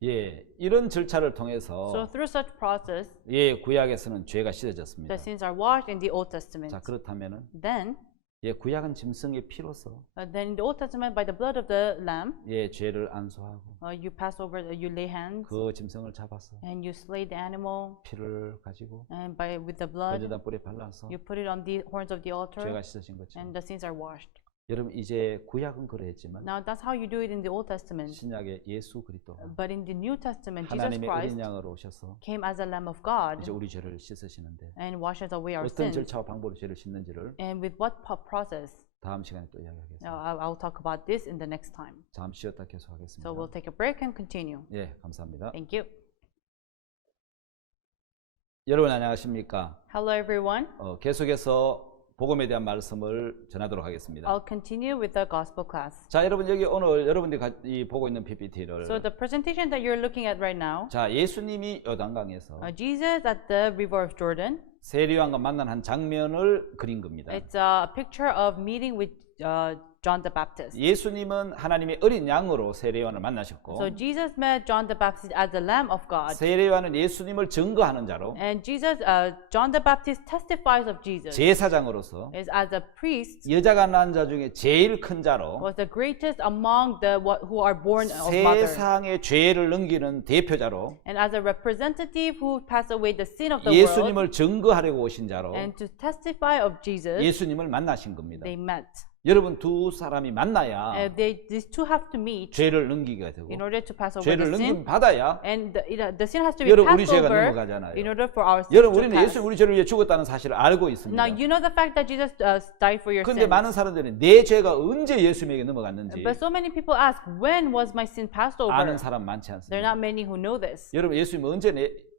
예, 이런 절차를 So 통해서 through such process, 예, 구약에서는 죄가 씻어졌습니다. the sins are washed in the Old Testament. 자, 그렇다면은 Then, 예, 구약은 짐승의 피로서 then in the Old Testament, by the blood of the lamb, 예, 죄를 안수하고 you pass over, you lay hands, 그 짐승을 잡아서 and you slay the animal, 피를 가지고 and with the blood, 번제단 뿔에 발라서 you put it on the horns of the altar, 죄가 씻어진 것처럼 and the sins are washed. 여러분 이제 구약은 그랬지만 Now that's how you do it in the Old Testament. 신약의 예수 그리스도 But in the New Testament, Jesus 하나님의 어린 Christ 양으로 오셔서 came as a Lamb of God 이제 우리 죄를 씻으시는데 and washes away our 어떤 sins. 절차와 방법으로 죄를 씻는지를 And with what process? 다음 시간에 또 이야기하겠습니다. I'll talk about this in the next time. 잠시 쉬었다 계속하겠습니다. So we'll take a break and continue. 예, 감사합니다. Thank you. 여러분 안녕하십니까? Hello, everyone. 계속해서 복음에 대한 말씀을 전하도록 하겠습니다. I'll continue with the gospel class. 자, 여러분 여기 오늘 여러분들이 보고 있는 PPT를 So the presentation that you're looking at right now, 자, 예수님이 요단강에서 Jesus at the River of Jordan. 세례요한과 만난 한 장면을 그린 겁니다. It's a picture of meeting with John the Baptist. 예수님은 하나님의 어린 양으로 세례요한을 만나셨고 So Jesus met John the Baptist as the Lamb of God. 세례요한은 예수님을 증거하는 자로 And John the Baptist testifies of Jesus. 제사장으로서 Is as a priest, 여자가 낳은 자 중에 제일 큰 자로 was the greatest among the who are born of mother. 세상의 죄를 넘기는 대표자로 And as a representative who passed away the sin of the world. 예수님을 증거하려고 오신 자로 And to testify of Jesus, 예수님을 만나신 겁니다. they met. 여러분 두 사람이 만나야 These two have to meet 죄를 넘기게 되고 in order to pass over 죄를 the sin. 넘김 받아야 And the sin has to be 여러분 우리 passed 죄가 over 넘어가잖아요. in order for our sin 여러분 to 우리는 pass. 예수 우리 죄를 위해 죽었다는 사실을 알고 있습니다. Now you know the fact that Jesus died for your 그런데 sins. 많은 사람들이 내 죄가 언제 예수님에게 넘어갔는지 But so many people ask, when was my sin passed over? 아는 사람 많지 There are 않습니다. not many who know this. 여러분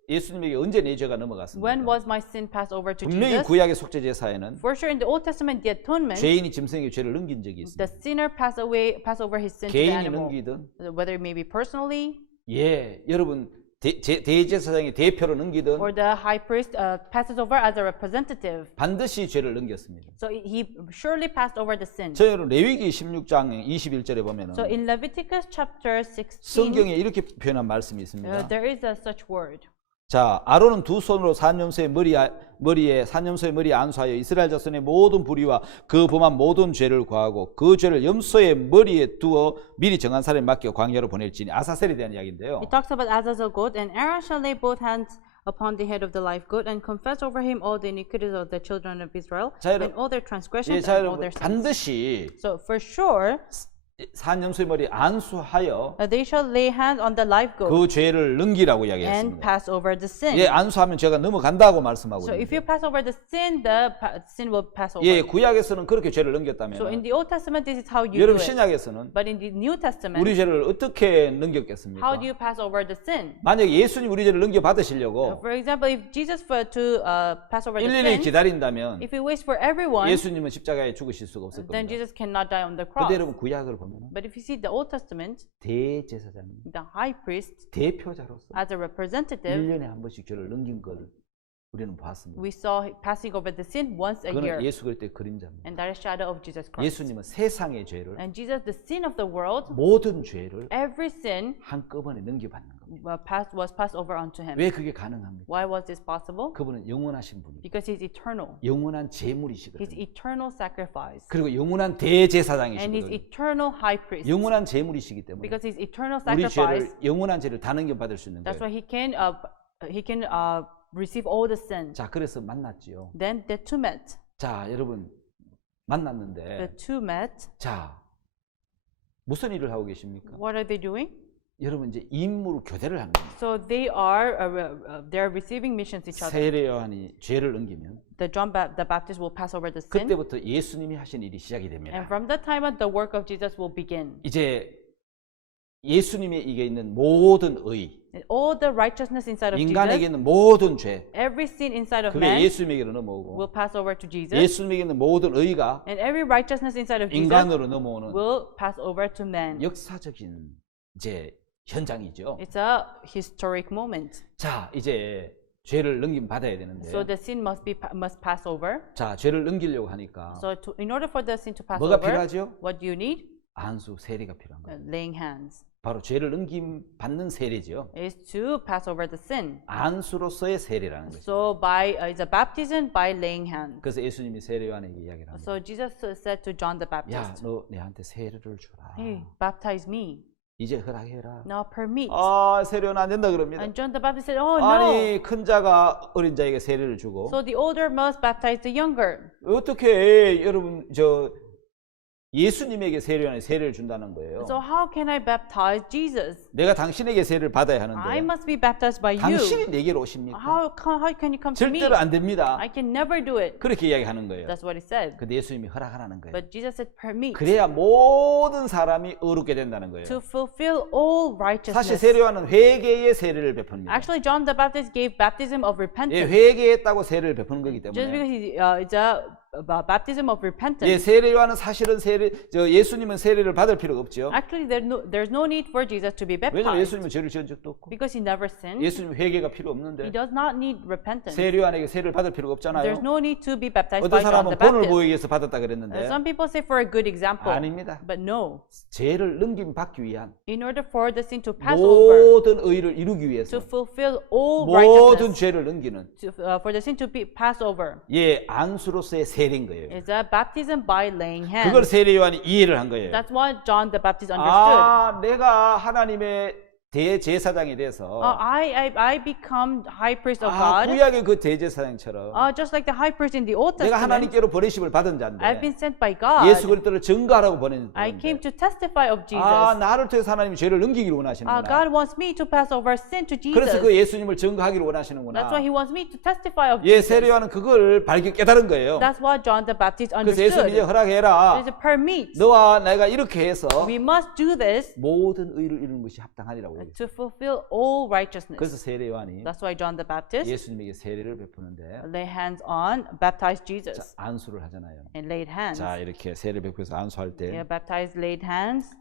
예수님에게 언제 내 죄가 넘어갔습니까? When was my sin passed over to 분명히 Jesus? 구약의 속죄 제사에는 For sure, in the Old Testament, the atonement, 죄인이 짐승에게 죄를 넘긴 적이 the 있습니다. sinner pass over his sin to the 개인이 animal, 넘기든 whether it may be personally 예, 여러분 대제사장이 대표로 넘기든 or the high priest passes over as a representative. 반드시 죄를 넘겼습니다. So he surely passed over the sin. 저 여러분 레위기 16장 21절에 보면은 So in Leviticus chapter 16, 성경에 이렇게 표현한 말씀이 있습니다. there is a such word. 자, 아론은 두 손으로 산염소의 머리에 안수하여 이스라엘 자손의 모든 불의와 그 범한 모든 죄를 구하고 그 죄를 염소의 머리에 두어 미리 정한 사람에 맡겨 광야로 보낼지니 아사셀에 대한 이야기인데요. It talks about Azazel goat, and Aaron shall lay both hands upon the head of the live goat and confess over him all the iniquities of the children of Israel 자, and all their 예, transgressions 자, and all 여러분 their sins. 반드시 So for sure, 산염소의 머리 안수하여 they shall lay hands on the live goat 그 죄를 넘기라고 and 이야기했습니다. pass over the sin. 예, 안수하면 죄가 넘어간다고 말씀하고 So if 있는데. you pass over the sin, the sin will pass over. 예, 구약에서는 그렇게 죄를 So 넘겼다면 in the Old Testament, this is how you do 여러분 it. 신약에서는 But in the New Testament, 우리 죄를 어떻게 how 넘겼겠습니까? do you pass over the sin? 만약에 예수님 우리 죄를 넘겨 받으시려고 For example, if Jesus were to pass over the 일일이 sin, 기다린다면 if he waits for everyone, 예수님은 십자가에 죽으실 수가 없을 then 겁니다. Jesus cannot die on the 근데 cross. 여러분 구약을 보면 But if you see the Old Testament, 대제사장이 the high priest, 대표자로서 as a representative, 1년에 한 번씩 죄를 넘긴 걸 우리는 봤습니다. we saw passing over the sin once a year. 그거는 예수 그리스도의 그림자입니다. And that is shadow of Jesus Christ. 예수님은 세상의 죄를 And Jesus, the sin of the world, 모든 죄를 every sin 한꺼번에 넘겨받는 겁니다. was passed over onto him. 왜 그게 가능합니까? Why was this possible? 그분은 영원하신 분이고 Because he's eternal. 영원한 He's 제물이시거든요. eternal sacrifice. 그리고 영원한 And he's 대제사장이시거든요. eternal high priest. 영원한 제물이시기 때문에 Because he's eternal 우리 sacrifice, 죄를 영원한 죄를 다 넘겨받을 수 있는 that's 거예요. why he can receive all the sin. 자, 그래서 만났지요. Then the two met. 자, 여러분 The 만났는데 two met. 자, 무슨 일을 하고 계십니까? What are they doing? 여러분 이제 임무 교대를 하는 겁니다. So they are they're receiving missions each other. 세례 요한이 죄를 넘기면 The Baptist will pass over the sin, 그때부터 예수님이 하신 일이 시작이 and 됩니다. from that time on, the work of Jesus will begin. 이제 예수님의 이게 있는 모든 의, And all the righteousness inside of 인간에게 Jesus, 있는 모든 죄, every sin inside of 그게 man 예수님에게로 넘어오고 will pass over to Jesus, 예수님에게 있는 모든 의가 and every righteousness inside of Jesus 인간으로 넘어오는 will pass over to man. 역사적인 이제 현장이죠. It's a historic moment. 자, 이제 죄를 넘김 받아야 되는데, So the sin must pass over. 자, 죄를 넘기려고 하니까 So in order for the sin to pass 뭐가 over, 필요하죠? what do you need? 안수 세례가 필요한 거예요. Laying hands. 바로 죄를 넘김 받는 세례지요. Is to pass over the sin. 안수로서의 세례라는 거죠. So it's a baptism by laying hands. 그래서 예수님이 세례 요한에게 이야기를 합니다. So Jesus said to John the 야, Baptist, 너 내한테 세례를 주라. hey, baptize me. 이제 허락해라. Now permit. 아, 세례 요한 안 된다 그럽니다. And John the Baptist said, oh no. 아니, 큰 자가 어린 자에게 세례를 주고 So the older must baptize the younger. 어떻게 여러분 예수님에게 세례요한이 세례를 준다는 거예요. So how can I baptize Jesus? 내가 당신에게 세례를 받아야 I 하는데 must be baptized by you. 당신이 내게로 오십니까? How can you come to me? 절대로 안 됩니다. I can never do it. 그렇게 이야기하는 거예요. That's what he said. 근데 예수님이 허락하라는 거예요. But Jesus said, permit 그래야 모든 사람이 의롭게 된다는 거예요. to fulfill all 사실 righteousness. 세례요한은 회개의 세례를 베풉니다. Actually, John the Baptist gave baptism of 예, repentance. 회개했다고 세례를 베푸는 거기 Just 때문에. because it's a baptism of 예, repentance. 세례요한은 사실은 예수님은 세례를 받을 필요가 없죠. Actually, there's no need for Jesus to be 왜냐하면 baptized 예수님은 죄를 지은 적도 없고 because he never sinned. 예수님 회개가 필요 He 없는데 does not need repentance. 세례요한에게 세례를 받을 필요가 There's 없잖아요. no need to be baptized 어떤 by John 사람은 the 본을 Baptist. 보이기 위해서 받았다 그랬는데 Some people say for a good example, 아닙니다. but no. 죄를 넘김받기 위한 In order for the sin to pass over, 모든 의를 이루기 위해서 to fulfill all 모든 righteousness, 죄를 넘기는 for the sin to be pass over, 예 안수로서의 세례인 거예요. is a baptism by laying hands. 그걸 세례요한이 이해를 한 거예요. That's what John the Baptist understood. 아, 내가 하나님의 대제사장이 돼서 I become high priest of 아, God, 구약의 그 대제사장처럼 just like the high priest in the Old 내가 Testament. 하나님께로 버리심을 받은 I've 자인데 been sent by God. 예수 그리스도를 증거하라고 보낸 I came 자인데 to testify of Jesus. 아, 나를 통해서 하나님이 죄를 넘기기를 원하시는구나. God wants me to pass over sin to 그래서 Jesus. 그 예수님을 증거하기를 That's 원하시는구나. why He wants me to testify of 예, Jesus. 세례요한은 그걸 깨달은 거예요. That's what John the Baptist 그래서 예수님 이제 understood. 허락해라. It is a permit. 너와 내가 이렇게 해서 We must do this 모든 의를 이루는 것이 합당하리라고 얘기했어요. to fulfill all righteousness. 그래서 세례요한이 That's why John the Baptist 예수님에게 세례를 베푸는데 lay hands on, baptized Jesus, 안수를 하잖아요. and laid hands. 자, 이렇게 세례 베푸면서 안수할 때 Yeah, baptized, laid hands.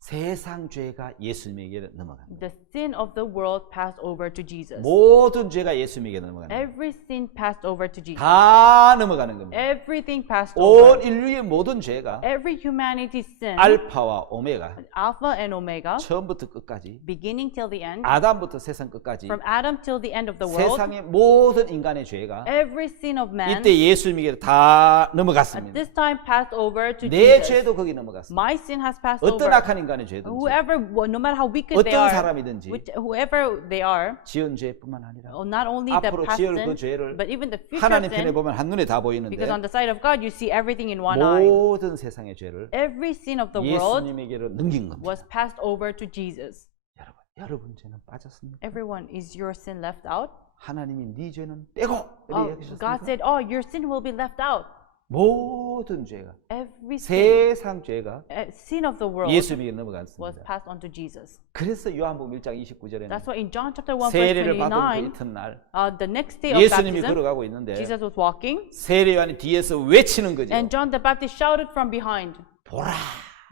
세상 죄가 예수님에게 넘어갑니다. The sin of the world passed over to Jesus. 모든 죄가 예수님에게 넘어갑니다. Every sin passed over to Jesus. 다 넘어가는 겁니다. Everything passed 온 over. 인류의 모든 죄가 Every humanity's sin, 알파와 오메가 Alpha and Omega, 처음부터 끝까지 beginning till the end, 아담부터 세상 끝까지 from Adam till the end of the world, 세상의 모든 인간의 죄가 every sin of man 이때 예수님에게 다 at 넘어갔습니다. this time passed over to 내 Jesus. 죄도 거기 넘어갔습니다. My sin has passed 어떤 over. 악한 인간의 죄든지 No matter how wicked they 어떤 are, 사람이든지 whoever they are, 지은 죄뿐만 아니라 not only the 앞으로 past 지을 그 sin, 죄를 but even the future 하나님 편에 sin, 보면 한눈에 다 보이는데 because on the side of God you see everything in one eye. 모든 세상의 죄를 Every sin of the world 예수님에게로 넘긴 겁니다. was passed over to Jesus. 여러분 죄는 빠졌습니까? Everyone, is your sin left out? 하나님이 네 죄는 빼고 God 이야기하셨습니까? said, oh, your sin will be left out. 모든 죄가 Every sin, 세상 죄가 sin of the world 예수님에게 was 넘어갔습니다. passed on to Jesus. 그래서 요한복음 1장 29절에는 That's why in John chapter 1 verse 세례를 받은 그 29, 이튿날 the next day of 예수님이 baptism, 걸어가고 있는데 Jesus was walking, 세례요한이 뒤에서 외치는 거죠. and John the Baptist shouted from behind, 보라,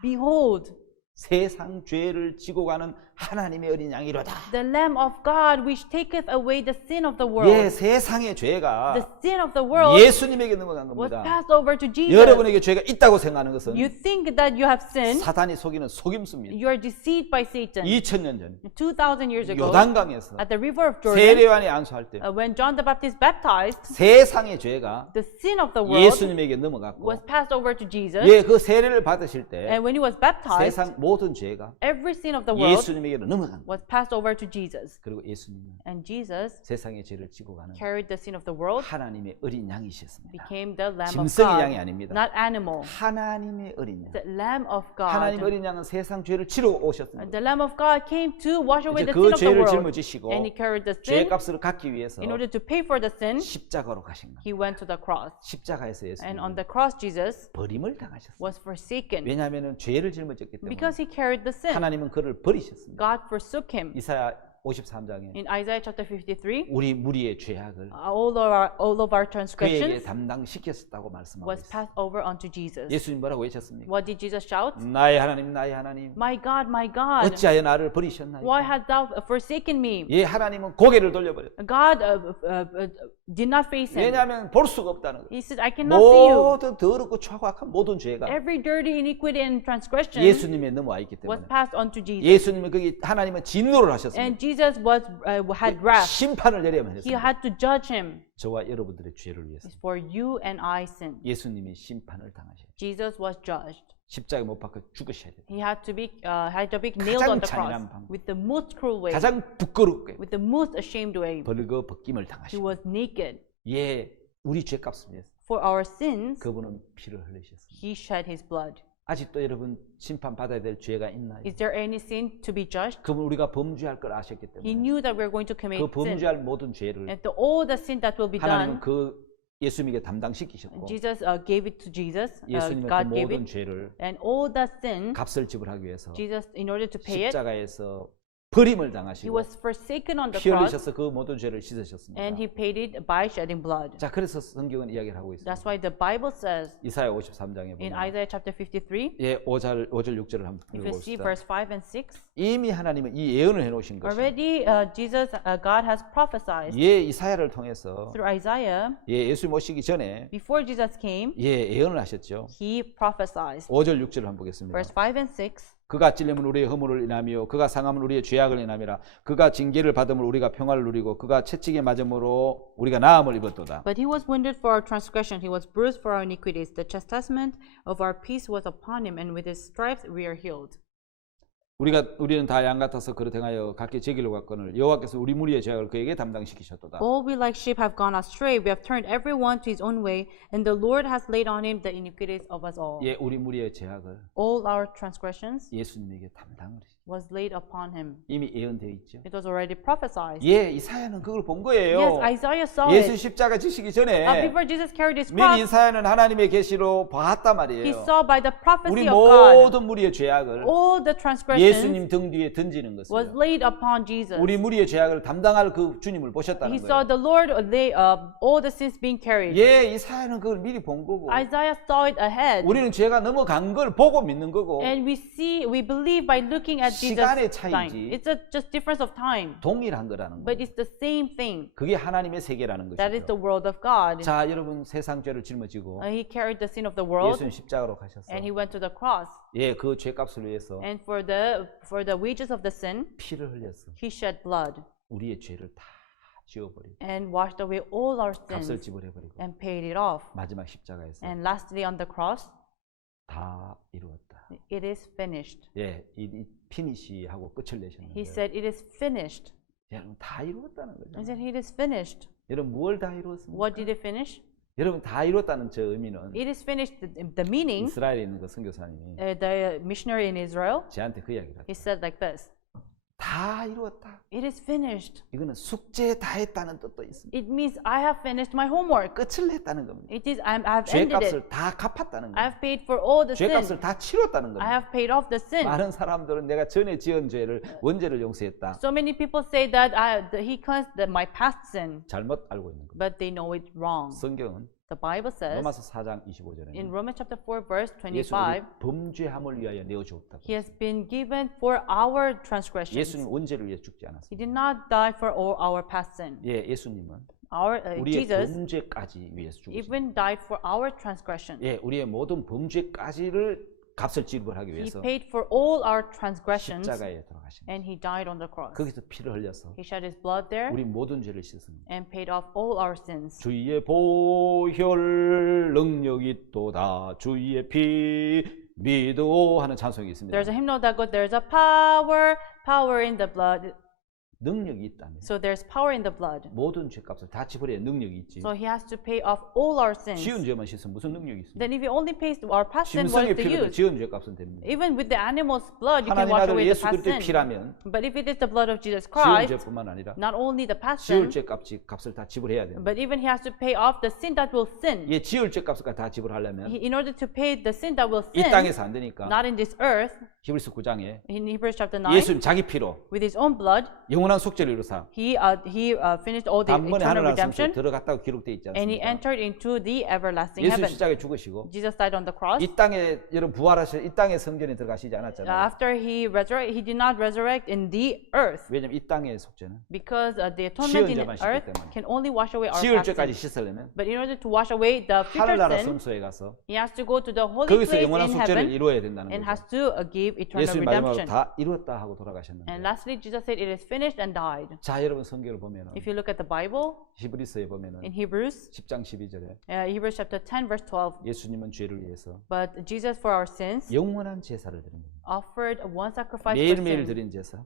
behold, 세상 죄를 지고 가는 하나님의 어린 양이로다. the Lamb of God which taketh away the sin of the world. 예, 세상의 The 죄가 sin of the world 예수님에게 넘어간 was 겁니다. passed over to Jesus. 여러분에게 죄가 있다고 생각하는 것은 You think that you have sinned, 사단이 속이는 속임수입니다. you are deceived by Satan. 2000년 전 2,000 years ago, 요단강에서 at the river of Jordan, 세례요한이 안수할 때 when John the Baptist baptized, 세상의 죄가 the sin of the world 예수님에게 넘어갔고 was passed over to Jesus. 예, 그 세례를 받으실 때 And when he was baptized, 세상 모든 죄가 every sin of the world 예수님에게 넘어간 거예요. was passed over to Jesus. 그리고 예수님은 And Jesus 세상의 죄를 지고 가는 carried the sin of the world, 하나님의 어린 양이셨습니다. became the Lamb of 짐승의 양이 God, 아닙니다. not animal. 하나님의 어린 양. The Lamb of 하나님 God. 어린 양은 세상 죄를 치러 오셨습니다. The Lamb of God came to wash away 이제 the 그 sin of the 죄를 world. 짊어지시고 And he carried the sin 죄값을 갚기 위해서 in order to pay for the sin. 십자가로 가신 겁니다. He went to the cross. 십자가에서 And on 예수님 the cross, Jesus 버림을 당하셨어요. was forsaken 왜냐하면 죄를 짊어졌기 때문에 because he carried the sin. 하나님은 그를 버리셨습니다. God forsook him. 이사야 53장에 In Isaiah chapter 53, 우리 무리의 죄악을 all of our 그에게 transgressions 담당시켰다고 말씀하고 was 있어요. passed over onto Jesus. 예수님 뭐라고 외쳤습니까? What did Jesus shout? 나의 하나님, 나의 하나님, My God, 어찌하여 나를 버리셨나이까? why hast thou forsaken me? 예, 하나님은 고개를 돌려버렸어요. God did not face him. 왜냐하면 볼 수가 없다는 거예요. He said, I cannot see you. 모든 더럽고 초악한 모든 죄가 Every dirty iniquity and transgression 예수님에 넘어와 있기 was 때문에 passed on to Jesus. 예수님은 거기 하나님은 진노를 하셨습니다. And Jesus had wrath. 심판을 내려야만 He 했습니다. had to judge him. 저와 여러분들의 죄를 위해서 It's for you and I sin. 예수님이 심판을 당하셔야 돼요. Jesus was judged. 십자가에 못 박혀 죽으셔야 돼요. He had to be nailed on the cross 잔인한 방법. with the most cruel way, 가장 부끄럽게 with the most ashamed way. 벌거벗김을 He 당하시고 was naked. 예, 우리 죄값을 위해서 For our sins, 그분은 피를 흘리셨습니다. he shed his blood. 아직도 여러분 심판받아야 될 죄가 있나요? Is there any sin to be judged? 그분 우리가 범죄할 걸 아셨기 He 때문에 knew that we're going to commit 그 sin. 범죄할 모든 죄를 And all the sin that will be 하나님은 done, 그 예수님에게 담당시키셨고 Jesus gave it to Jesus. 예수님은 그 God gave 모든 it. 죄를 And all the sin, 값을 지불하기 위해서 Jesus, in order to pay it, 십자가에서 버림을 he 당하시고 was forsaken on the 피 cross, 흘리셔서 그 모든 죄를 씻으셨습니다. and he paid it by shedding blood. 자, 그래서 성경은 이야기를 하고 있습니다. That's why the Bible says 이사야 53장에 in 보면 Isaiah chapter 53, 예, 5절 6절을 한번 if you see 읽어봅시다. verse 5 and 6, 이미 하나님은 이 예언을 해 놓으신 것이 already God has prophesied 예, 이사야를 통해서 through Isaiah, 예, 예수 모시기 전에 before Jesus came, 예, 예언을 하셨죠. he prophesied. 5절 6절을 한번 보겠습니다. Verse 5 and 6, 그가 찔림은 우리의 허물을 인하며 그가 상함은 우리의 죄악을 인함이라. 그가 징계를 받음으로 우리가 평화를 누리고 그가 채찍에 맞음으로 우리가 나음을 입었도다. but he was wounded for our transgression, he was bruised for our iniquities. The chastisement of our peace was upon him, and with his stripes we are healed. 우리는 다 양 같아서 그릇 행하여 각기 제 길로 갔거늘 여호와께서 우리 무리의 죄악을 그에게 담당시키셨도다. All we like sheep have gone astray. We have turned every one to his own way, and the Lord has laid on him the iniquities of us all. 예, 우리 무리의 죄악을 All our transgressions 예수님에게 담당을 was laid upon him. 이미 예언되어 있죠. It was already prophesied. 예, 이사야는 그걸 본 거예요. Yes, Isaiah saw 예수 it. 십자가 지시기 전에 Before Jesus carried his 미리 cross, 이사야는 하나님의 계시로 봤단 he 말이에요. saw by the 우리 prophecy of God, 모든 무리의 죄악을 all the transgressions 예수님 등 뒤에 던지는 was 것을 laid upon Jesus. 우리 무리의 죄악을 담당할 그 주님을 He 보셨다는 saw 거예요. the Lord lay all the sins being carried. 예, 이사야는 그걸 미리 본 거고 Isaiah saw it ahead. 우리는 죄가 넘어간 걸 보고 믿는 거고 And we believe by looking at Jesus' 시간의 time. 차이지. It's just difference of time. 동일한 거라는 But 거예요. it's the same thing. 그게 하나님의 세계라는 That is the 것이죠. world of God. 자, 여러분 세상 죄를 짊어지고 He carried the sin of the world, 예수님 십자가로 가셨어. and he went to the cross. 예, 그 죄값을 위해서 And for the wages of the sin, 피를 흘렸어. he shed blood 우리의 죄를 다 지워버리고 and washed away all our 값을 sins 지불해버리고 and paid it off. 마지막 십자가에서 And lastly, on the cross, 다 이루었다. it is finished. 예, 이 피니시하고 끝을 He 내셨는데 said, it is finished. 여러분 다 이루었다는 He 거죠. said, it is finished. 여러분 무엇을 다 이루었습니까? What did it finish? 여러분 다 이루었다는 저 의미는 It is finished. The meaning, 이스라엘에 있는 그 선교사님이 the missionary in Israel, 저한테 그 이야기를 he 하죠. said like this: 다 이루었다. it is finished. 이거는 숙제 다 했다는 뜻도 있습니다. It means I have finished my homework. 끝을 냈다는 겁니다. It is I've ended it. 죄값을 다 갚았다는 I 겁니다. have paid for all the sin. 죄값을 다 치렀다는 I 겁니다. have paid off the sin. 많은 사람들은 내가 전에 지은 죄를 원죄를 용서했다. So many people say that he cleansed my past sin, 잘못 알고 있는 겁니다. but they know it wrong. 성경은 The Bible says 로마서 4장 in 25절에 Romans chapter 4 verse 예수 우리 25, 범죄함을 위하여 내어 주었다. he has been given for our transgressions. 예수는 원죄를 위해 죽지 He 않았습니다. did not die for all our past sin. 예, 예수님은 Our 우리의 Jesus 범죄까지 위해서 죽으셨습니다. even died for our transgression. 예, 우리의 모든 범죄까지를 값을 지불하기 He 위해서 paid for all our transgressions, 십자가에 돌아가신 거예요. and he died on the cross. 거기서 피를 흘려서 He shed his blood there 우리 모든 죄를 씻습니다. and paid off all our sins. 주의 보혈 능력이 있도다. 주의 피 믿어 하는 찬송이 있습니다. There's a hymnal that goes, there's a power in the blood. 능력이 있다면 So there's power in the blood. 모든 죄값을 다 지불해야 능력이 있지. So he has to pay off all our sins. 지은 죄만 씻으면 무슨 능력이 있습니까? Then if he only pays our past sin, what 짐승의 is the 피로 use? 지은 죄값은 됩니다. Even with the animal's blood, you can 하나님 wash 아들 away the 예수 past 그리스도의 sin. 피라면 But if it is the blood of Jesus 지은 Christ, 죄뿐만 아니라 not only the past 지을 sin, 죄값을 다 지불해야 됩니다. but even he has to pay off the sin that will sin. 예, 지을 죄값을 다 지불하려면 In order to pay the sin that will 이 sin, 땅에서 안 되니까 not in this earth, 히브리서 9장에 in Hebrews chapter 9, 예수님 자기 피로 with his own blood, 영원한 속죄를 이루사 he finished all the 단번에 eternal 하늘나라 성소에 redemption, 들어갔다고 기록되어 있지 and he 않습니까? entered into the everlasting 예수 heaven. 십자가에 죽으시고 Jesus died on the cross. 이 땅에 여러분 부활하셔 이 땅의 성전에 들어가시지 않았잖아요. After he did not resurrect in the earth, 왜냐면 이 땅의 속죄는 because the atonement in 죄만 the 씻기 earth 때문에. can only wash away our 지을 past 죄까지 sin. 씻으려면 But in order to wash away the future 하늘나라 sin, 성소에 가서 he has to go to the holy 거기서 place 영원한 in 속죄를 heaven 이루어야 된다는 and 거죠. has to give eternal 예수님 마지막으로 redemption. 다 이루었다 하고 돌아가셨는데 And lastly, Jesus said, "It is finished," and died. 자 여러분 성경을 보면은 If you look at the Bible, 히브리서에 보면은 in Hebrews, 10장 12절에 Hebrews chapter 10, verse 12, 예수님은 죄를 위해서 but Jesus for our sins 영원한 제사를 드린 겁니다. offered one sacrifice for 매일매일 sin, 드린 제사,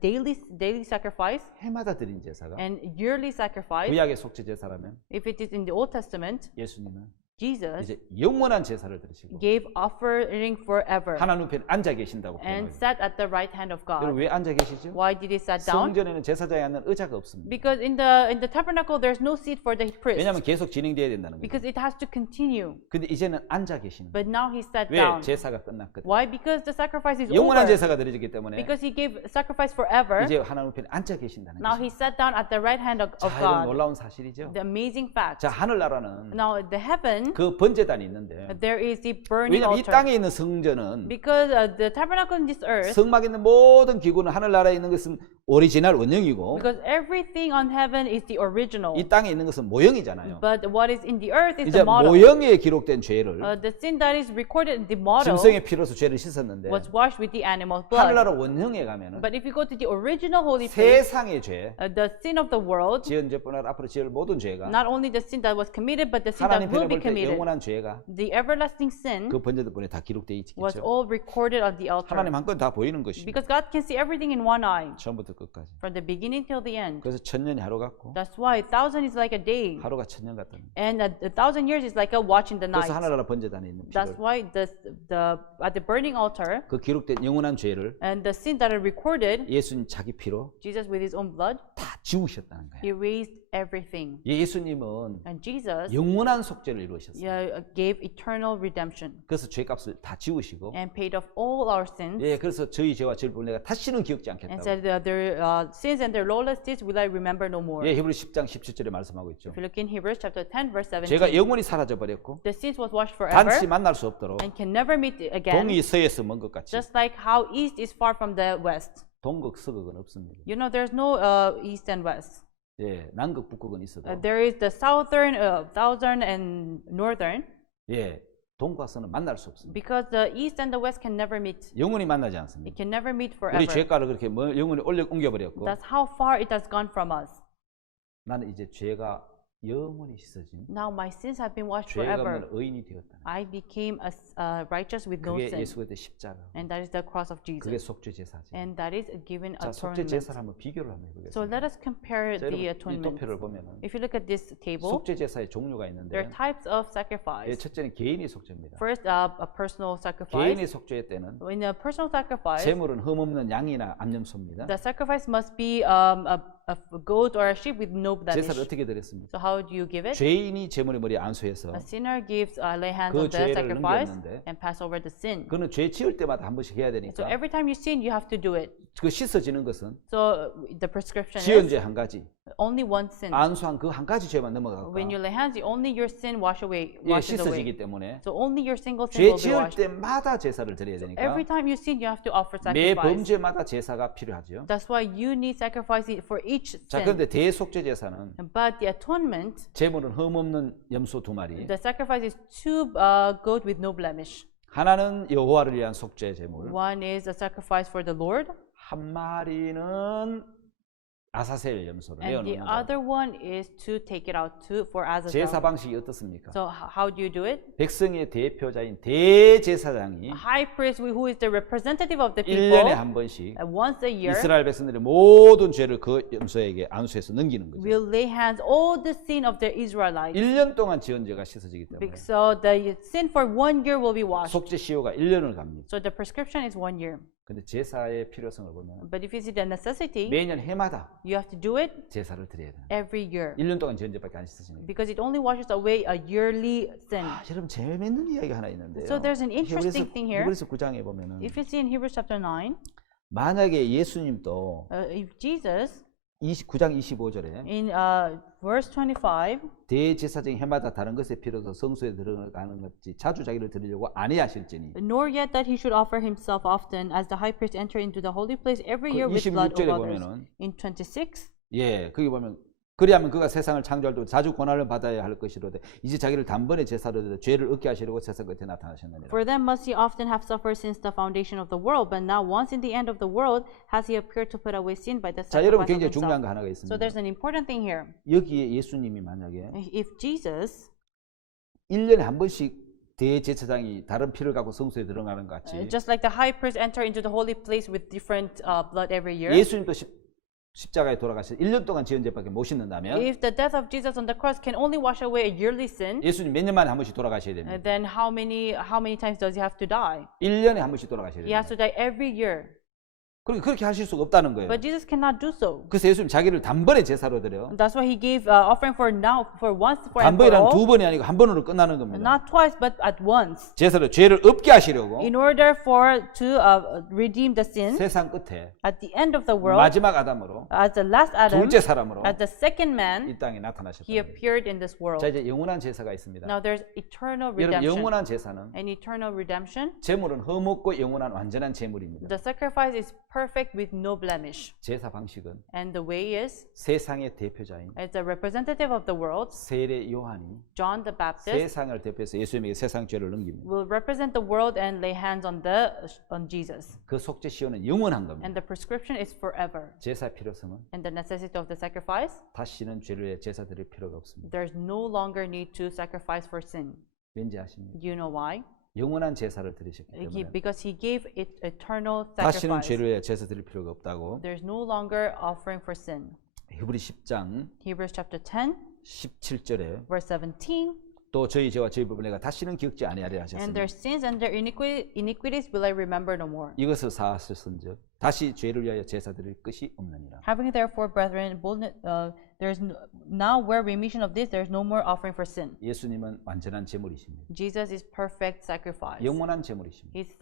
daily sacrifice, 해마다 드린 제사가 and yearly sacrifice. 구약의 속죄 제사라면 If it is in the Old Testament, 예수님은 Jesus 이제 영원한 제사를 드리시고 gave offering forever 하나님 편에 앉아 계신다고 and 표현해요. sat at the right hand of 여러분 God. 왜 앉아 계시죠? Why did he sit down? 성전에는 제사장이 앉는 의자가 없습니다. Because in the tabernacle there's no seat for the priest. 왜냐하면 계속 진행돼야 된다는 거죠. Because it has to continue. 근데 이제는 앉아 계시는 거예요. But now he sat 왜? down. 제사가 끝났거든. Why? Because the sacrifice is 영원한 over. 제사가 드려지기 때문에 Because he gave sacrifice forever. 이제 하나님 편에 앉아 계신다는 Now 거죠. he sat down at the right hand of 자, 이런 God. 놀라운 사실이죠. The amazing fact. 자, 하늘나라는 Now the heaven, 그 번제단이 있는데 there is the burning 왜냐하면 이 altar. 땅에 있는 성전은 Because the tabernacle in this earth, 성막에 있는 모든 기구는 하늘나라에 있는 것은 오리지널 원형이고 because everything on heaven is the original. 이 땅에 있는 것은 모형이잖아요. But what is in the earth is 이제 the model. 모형에 기록된 죄를 The sin that is recorded in the model 짐승의 피로서 죄를 씻었는데 was washed with the animal blood. 하늘나라 원형에 가면은 But if you go to the original holy place, 세상의 죄, the sin of the world, 지은 죄뿐 아니라 앞으로 지을 모든 죄가 not only the sin that was committed, but the sin that 하나님 편에 will be 볼 때 committed, 영원한 죄가 the everlasting sin 그 번제단에 다 기록되어 was 있겠죠. all recorded on the altar. 하나님 한 건 다 보이는 것이 Because God can see everything in one eye, 처음부터 끝까지. from the beginning till the end. 그래서 천년이 하루 같고 That's why 1,000 is like a day, 하루가 천년 같다는 거예요. and 1,000 years is like a watch in the night. 그래서 하늘나라 번제단에 있는 That's 피를 why at the burning altar, 그 기록된 영원한 죄를 and the sin that are recorded, 예수님 자기 피로 Jesus with his own blood 다 지우셨다는 거예요. erased everything. 예수님은 And Jesus 영원한 속죄를 이루셨어요. gave eternal redemption 그래서 죄값을 다 지우시고 and paid off all our sins. 예, 그래서 저희 죄와 죄를 내가 다시는 기억지 And 않겠다고. said that their sins and their lawless deeds will I remember no more. 예, 히브리 10장 17절에 말씀하고 있죠. If you look in Hebrews chapter 10 verse 죄가 17, 영원히 사라져 버렸고 the sins was washed forever 다시 만날 수 없도록 and can never meet again, 동이 서에서 먼 것 같이 just like how east is far from the west. 동극 서극은 없습니다. You know, there's no east and west. 예, 남극 북극은 있어도 There is the southern and northern, 예, 동과 서는 만날 수 없습니다. because the east and the west can never meet. 영원히 만나지 It 않습니다. can never meet 우리 forever. 죄가를 그렇게 영원히 옮겨 버렸고 That's how far it has gone from us. 나는 이제 죄가 영원히 씻어진 Now my sins have been washed 죄가 forever. 없는 의인이 되었다. I became righteous with no 그게 sin. 예수가 때 십자가. And that is the cross of 그게 Jesus. 속죄 제사지. And that is given 자, 속죄 atonement. 제사를 한번 비교를 한번 So let 해보겠습니다. us compare 자, the 여러분 이 atonement. 도표를 보면은 If you look at this table, 속죄 제사의 종류가 there 있는데 are types of 예, sacrifice. 첫째는 개인의 속죄입니다. First, a personal sacrifice. 개인의 속죄 때는 In a personal sacrifice, 제물은 흠없는 양이나 암염소입니다. the sacrifice must be a goat or a sheep with no blemish. 제사를 어떻게 드렸습니까? So how do you give it? 죄인이 제물의 머리에 안수해서 A sinner gives lay hands 그 on the 죄를 sacrifice 넘겼는데 and pass over the sin. 그는 죄 지을 때마다 한 번씩 해야 So 되니까 every time you sin, you have to do it. 그 씻어지는 것은 So the prescription 지은 is 죄 한 가지, only one sin. 안수한 그 한 가지 죄만 넘어가고 When you lay hands, only your sin washes 예, away. 씻어지기 때문에 So only your single sin 죄 will be 지을 washed. 때마다 제사를 드려야 되니까 Every time you sin, you have to offer 매 sacrifice. 범죄마다 제사가 필요하죠. That's why you need sacrifice for each 자, sin. 그런데 대속죄 제사는 But the atonement, 제물은 흠없는 염소 2마리, the sacrifice is two goat with no blemish. 하나는 여호와를 위한 속죄 제물, One is a sacrifice for the Lord, 한 마리는 아사셀 염소를 and the 내어놓는 거. other one is to take it out for as a 제사 sacrifice. 방식이 어떻습니까? So how do you do it? 백성의 대표자인 대제사장이 High priest, who is the representative of the 1년에 people, 한 번씩 once a year 이스라엘 백성들의 모든 죄를 그 염소에게 안수해서 넘기는 거죠. will lay hands all the sin of the Israelites. 1년 동안 지은 죄가 씻어지기 때문에 So the sin for 1 year will be washed. 속죄 시효가 1년을 갑니다. So the prescription is 1 year. 근데 제사의 필요성을 보면 But if you see the necessity, 매년 해마다 you have to do it 제사를 드려야 돼요. every year. 1년 동안 지은 죄밖에 안 씻어지니까. Because it only washes away a yearly sin. 아, 여러분 재밌는 이야기가 하나 있는데요. So there's an interesting thing here. 히브리서 9장에 보면은 If you see in Hebrews chapter 9, 만약에 예수님도 if Jesus, 9장 25절에 in verse 25, 대제사장이 해마다 다른 것에 필요해서 성소에 들어가는 것이 자주 자기를 드리려고 아니하실지니 nor yet that he should offer himself often as the high priest enter into the holy place every 그 year with blood 26절에 of others. 보면은 In 26, 예, 거기 보면 그리하면 그가 세상을 창조할 때 자주 고난을 받아야 할 것이로되 이제 자기를 단번에 제사로 드려 죄를 얻게 하시려고 세상 끝에 나타나셨느니라. for them must he often have suffered since the foundation of the world, but now once in the end of the world has he appeared to put away sin by the 자, 여러분 sacrifice of 굉장히 중요한 himself. 거 하나가 So 있습니다. there's an important thing here. 여기에 예수님이 만약에 If Jesus 1년에 한 번씩 대제사장이 다른 피를 갖고 성소에 들어가는 것 같이 just like the high priest enter into the holy place with different blood every year, 예수님도 십자가에 돌아가셔서 1년 동안 지은 죄밖에 못 씻는다면 If the death of Jesus on the cross can only wash away a yearly sin, 예수님 몇 년 만에 한 번씩 돌아가셔야 됩니다. then how many times does he have to die? 1년에 한 번씩 돌아가셔야 He has 됩니다. to die every year. 그렇게 하실 수가 없다는 거예요. But Jesus cannot do so. 그래서 예수님 자기를 단번에 제사로 드려. That's why he gave offering for now, for once, for and for 단번이란 all. 두 번이 아니고 한 번으로 끝나는 겁니다. Not twice, but at once. 제사로 죄를 없게 하시려고 In order to redeem the sins 세상 끝에 at the end of the world, 마지막 아담으로 as the last Adam, 둘째 사람으로 as the second man, 이 땅에 나타나셨다. he appeared in this world. 자 이제 영원한 제사가 있습니다. Now there's eternal 여러분 redemption. 영원한 제사는 An eternal redemption. 제물은 흠없고 영원한 완전한 제물입니다. The sacrifice is perfect with no blemish. 제사 방식은 And the way is, 세상의 대표자인 as a representative of the world, 세례 요한이 John the Baptist 세상을 대표해서 예수님에게 세상 죄를 넘깁니다. will represent the world and lay hands on Jesus. 그 속죄 시효는 영원한 겁니다. And the prescription is forever. 제사 필요성은 And the necessity of the sacrifice, 다시는 죄를 위해 제사 드릴 필요가 없습니다. there's no longer need to sacrifice for sin. 왠지 아십니까? You know why? 영원한 제사를 드리셨기 때문에 Because he gave it eternal 다시는 sacrifice. 죄를 위해 제사 드릴 필요가 없다고. There's no longer offering for sin. 히브리 10장 Hebrews chapter 10, 17절에 verse 17. 또 저희 죄와 저희 법을 내가 다시는 기억지 아니하리라 And 하셨습니다. their sins and their iniquities will I remember no more. 이것을 사하셨은즉 다시 죄를 위하여 제사 드릴 것이 없느니라. Having therefore, brethren, there's now where remission of this, there's no more offering for sin. 예수님은 완전한 제물이십니다. Jesus is perfect sacrifice. 영원한 제물이십니다. He's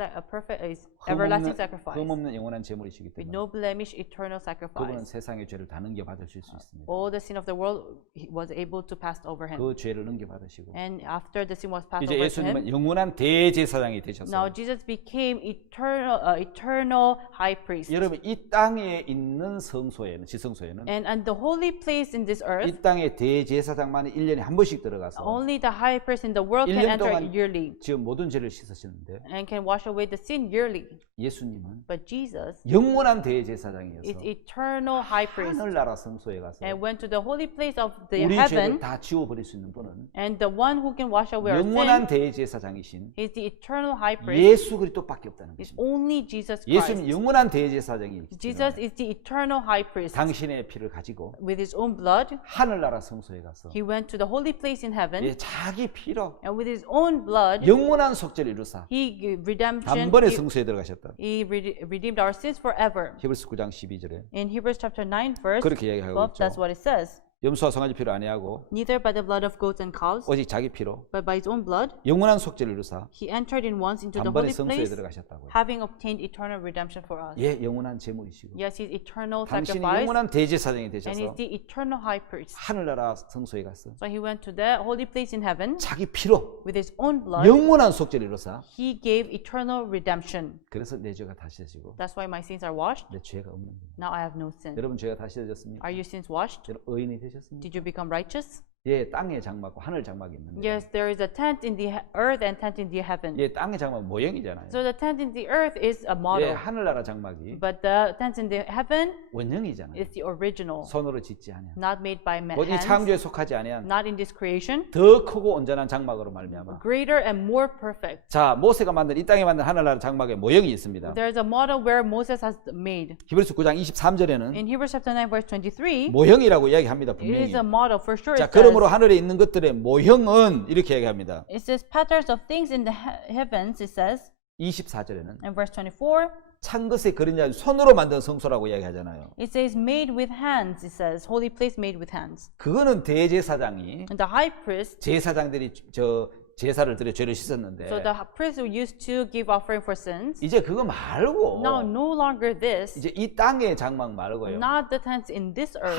everlasting sacrifice. 흠없는 영원한 제물이시기 With 때문에 no blemish, eternal 그분은 sacrifice. 세상의 죄를 다 넘겨 받으실 수 있습니다. All the sin of the world he was able to pass over him. 그 죄를 넘겨 받으시고 And after the sin was passed 이제 over to him, 예수님은 영원한 대제사장이 되셔서 now Jesus became eternal high priest. 여러분 이 땅에 있는 성소에는 지성소에는 And the holy place in this earth, 이 땅에 대제사장만이 1년에 한 번씩 들어가서 only the high priest in the world can 1년 enter 동안 yearly 지금 모든 죄를 씻으시는데 and can wash away the sin yearly. 예수님은 But Jesus 영원한 is 대제사장이어서 eternal high priest 하늘나라 성소에 가서 and went to the holy place of the 우리 죄를 heaven, 다 지워버릴 수 있는 분은 and the one who can wash away our 영원한 sin 대제사장이신 is the eternal high priest. 예수 그리스도밖에 없다는 It's 것입니다. only Jesus 예수님 Christ. 영원한 대제사장이기 Jesus 때문에 is the eternal high priest. 당신의 피를 가지고 With his own blood, 하늘나라 성소에 가서 he went to the holy place in heaven, 자기 피로 and with his own blood, 영원한 속죄를 이루사 he gave redemption. 단번에 성소에 들어가셨다. He redeemed our sins forever. 히브리서 9장 12절에 In Hebrews chapter 9, verse 그렇게 이야기하고 12, that's 있죠. what it says. 염소와 송아지 피로 아니하고 Neither by the blood of goats and cows, 오직 자기 피로 but by his own blood, 영원한 속죄를 이루사 he entered in once into the 단번에 holy 성소에 place, 들어가셨다고요. having obtained eternal redemption for us. 예, 영원한 제물이시고 Yes, he's eternal 당신이 sacrifice, 영원한 대제사장이 and 되셔서 he's the eternal high priest. 하늘나라 성소에 가서 So he went to the holy place in heaven 자기 피로 with his own blood. 영원한 속죄를 이루사 He gave eternal redemption. 그래서 내 죄가 다시어지고 That's why my sins are washed. 내 죄가 없는 거예요. Now I have no sin. 여러분 죄가 다시어졌습니까? Are your sins washed? 여러분 의인이 되셨습니까? Did you become righteous? 예, 땅에 장막과 하늘 장막이 있는데 Yes, there is a tent in the earth and tent in the heaven. 예, 땅의 장막 모형이잖아요. So the tent in the earth is a 예, model, 하늘나라 장막이 but the tent in the heaven 원형이잖아요. is the original, 손으로 짓지 아니한. not made by 곧 이 hands, 창조에 속하지 아니한 not in this creation, 더 크고 온전한 장막으로 말미암아. greater and more perfect. 자, 모세가 만든 이 땅에 만든 하늘나라 장막의 모형이 있습니다. There is a model where Moses has made. 히브리서 9장 23절에는 In Hebrews chapter 9, verse 23, 모형이라고 이야기합니다. it 분명히. is a model for sure. 자, It 그러므로 says, 하늘에 있는 것들의 모형은 이렇게 얘기합니다. it says patterns of things in the heavens, it says, 24절에는 in verse 24, 찬 것에 그린 자 손으로 만든 성소라고 이야기하잖아요. it says made with hands, it says, holy place made with hands. 그거는 대제사장이 And the high priest, 제사장들이 저 제사를 드려 죄를 씻었는데 so the priest who used to give offering for sins, 이제 그거 말고 now no longer this, 이제 이 땅의 장막 말고요. not the tents in this earth,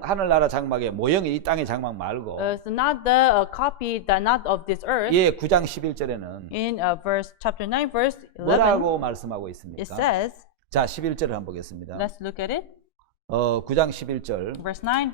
하늘나라 장막의 모형이 이 땅의 장막 말고 so not the copy, not of this earth. 예, 9장 11절에는 In verse chapter 9, verse 11, 뭐라고 말씀하고 it 있습니까? says, 자, 11절을 한번 보겠습니다. let's look at it. 9장 11절. Verse 9,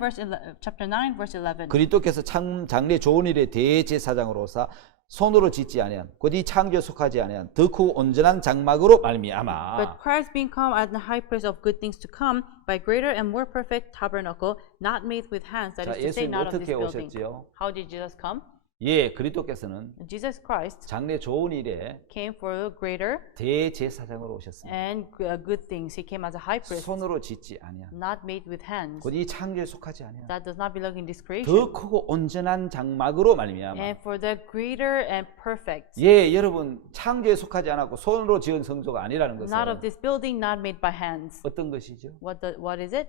chapter 9, verse 11. 그리스도께서 참 장래 좋은 일의 대제사장으로서 손으로 짓지 아니한 곧 이 창조에 속하지 아니한 더 크고 온전한 장막으로 말미암아. But Christ being come as the high priest of good things to come by greater and more perfect tabernacle, not made with hands, that 자, is to say, 예수님 not of this 어떻게 building. 오셨지요? How did Jesus come? 예, 그리스도께서는 Jesus Christ 장래 좋은 일에 came for greater 대제사장으로 오셨습니다. and good things. He came as a high priest, 손으로 짓지 아니한. not made with hands. 곧 이 창조에 속하지 아니한. That does not belong in this 더 creation. 크고 온전한 장막으로 말미암아. And for the greater and perfect. 예, 여러분 창조에 속하지 않았고 손으로 지은 성소가 아니라는 것은 Not of this building, not made by hands. 어떤 것이죠? What is it?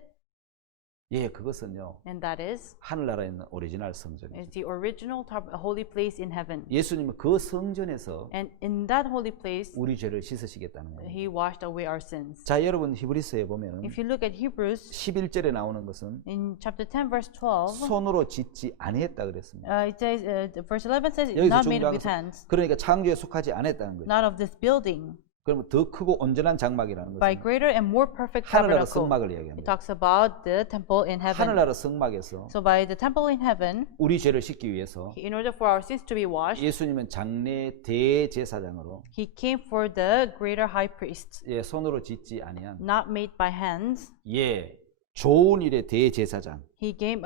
예, 그것은요. And that is 하늘나라에 있는 오리지널 성전이죠. the original holy place in heaven. 예수님은 그 성전에서 And in that holy place, 우리 죄를 씻으시겠다는 거예요. He washed away our sins. 자, 여러분 히브리서에 보면은 If you look at Hebrews, 11절에 나오는 것은 in chapter 10, verse 12, 손으로 짓지 아니했다 그랬습니다. it says, verse 11 says, 여기서 not made 중요한 with 것은 hands, 그러니까 창조에 속하지 않았다는 거예요. not of this building, 그러면 더 크고 온전한 장막이라는 by 것은 greater and more perfect 하늘나라 tabernacle. 성막을 It 이야기합니다. talks about the temple in heaven. 하늘나라 성막에서 So by the temple in heaven, 우리 죄를 씻기 위해서 in order for our sins to be washed, 예수님은 장래 대제사장으로 He came for the greater high priest, 예, 손으로 짓지 아니한 not made by hands. 예, 좋은 일의 대제사장. He came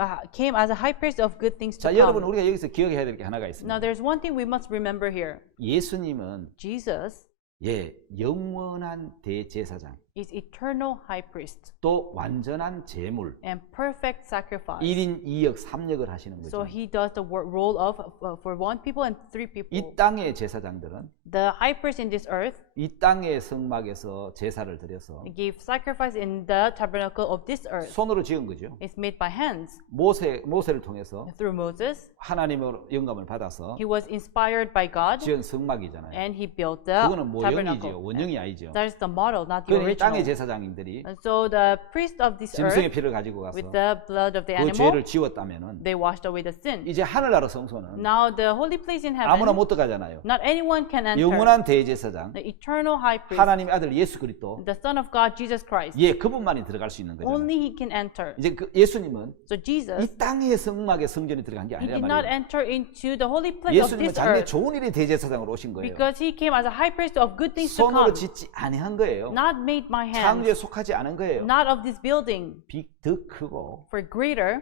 as a high priest of good things to 자, 여러분 come. 우리가 여기서 기억해야 될 게 하나가 Now 있습니다. there's one thing we must remember here. 예수님은 Jesus 예, 영원한 대제사장, is eternal high priest 또 완전한 제물, and perfect sacrifice. 1인 2역 3역을 하시는 So 거죠. he does the role of for one people and three people. 이 땅의 제사장들은 The high priest in this earth 이 땅의 성막에서 제사를 드려서 gave sacrifice in the tabernacle of this earth. 손으로 지은 거죠. It's made by hands. 모세를 통해서 Through Moses, 하나님으로 영감을 받아서 he was inspired by God 지은 성막이잖아요. and he built the 그거는 모형이지요. tabernacle. 원형이 아니죠. That is the model, not the 그러니 이 땅의 original. 제사장님들이 And so the priest of this 짐승의 earth, 피를 가지고 가서 with the blood of the 그 animal, 죄를 지웠다면은 they washed away the sin. 이제 하늘나라 성소는 Now the holy place in 아무나 heaven, 못 들어가잖아요. not anyone can enter. 영원한 대제사장, The eternal high priest, 하나님의 아들 예수 그리스도, the Son of God, Jesus Christ. 예, 그분만이 들어갈 수 있는 거잖아요. Only he can enter. 이제 그 예수님은 So Jesus, 이 땅의 성막의 성전에 들어간 게 he 아니란 did not 말이에요. enter into the holy place of 예수님은 this 장래 earth 좋은 일의 대제사장으로 오신 거예요. because he came as a high priest of good things to 손으로 come, 짓지 아니한 거예요. not made by 창조에 hands, 속하지 않은 거예요. not of this building, 더 크고 for greater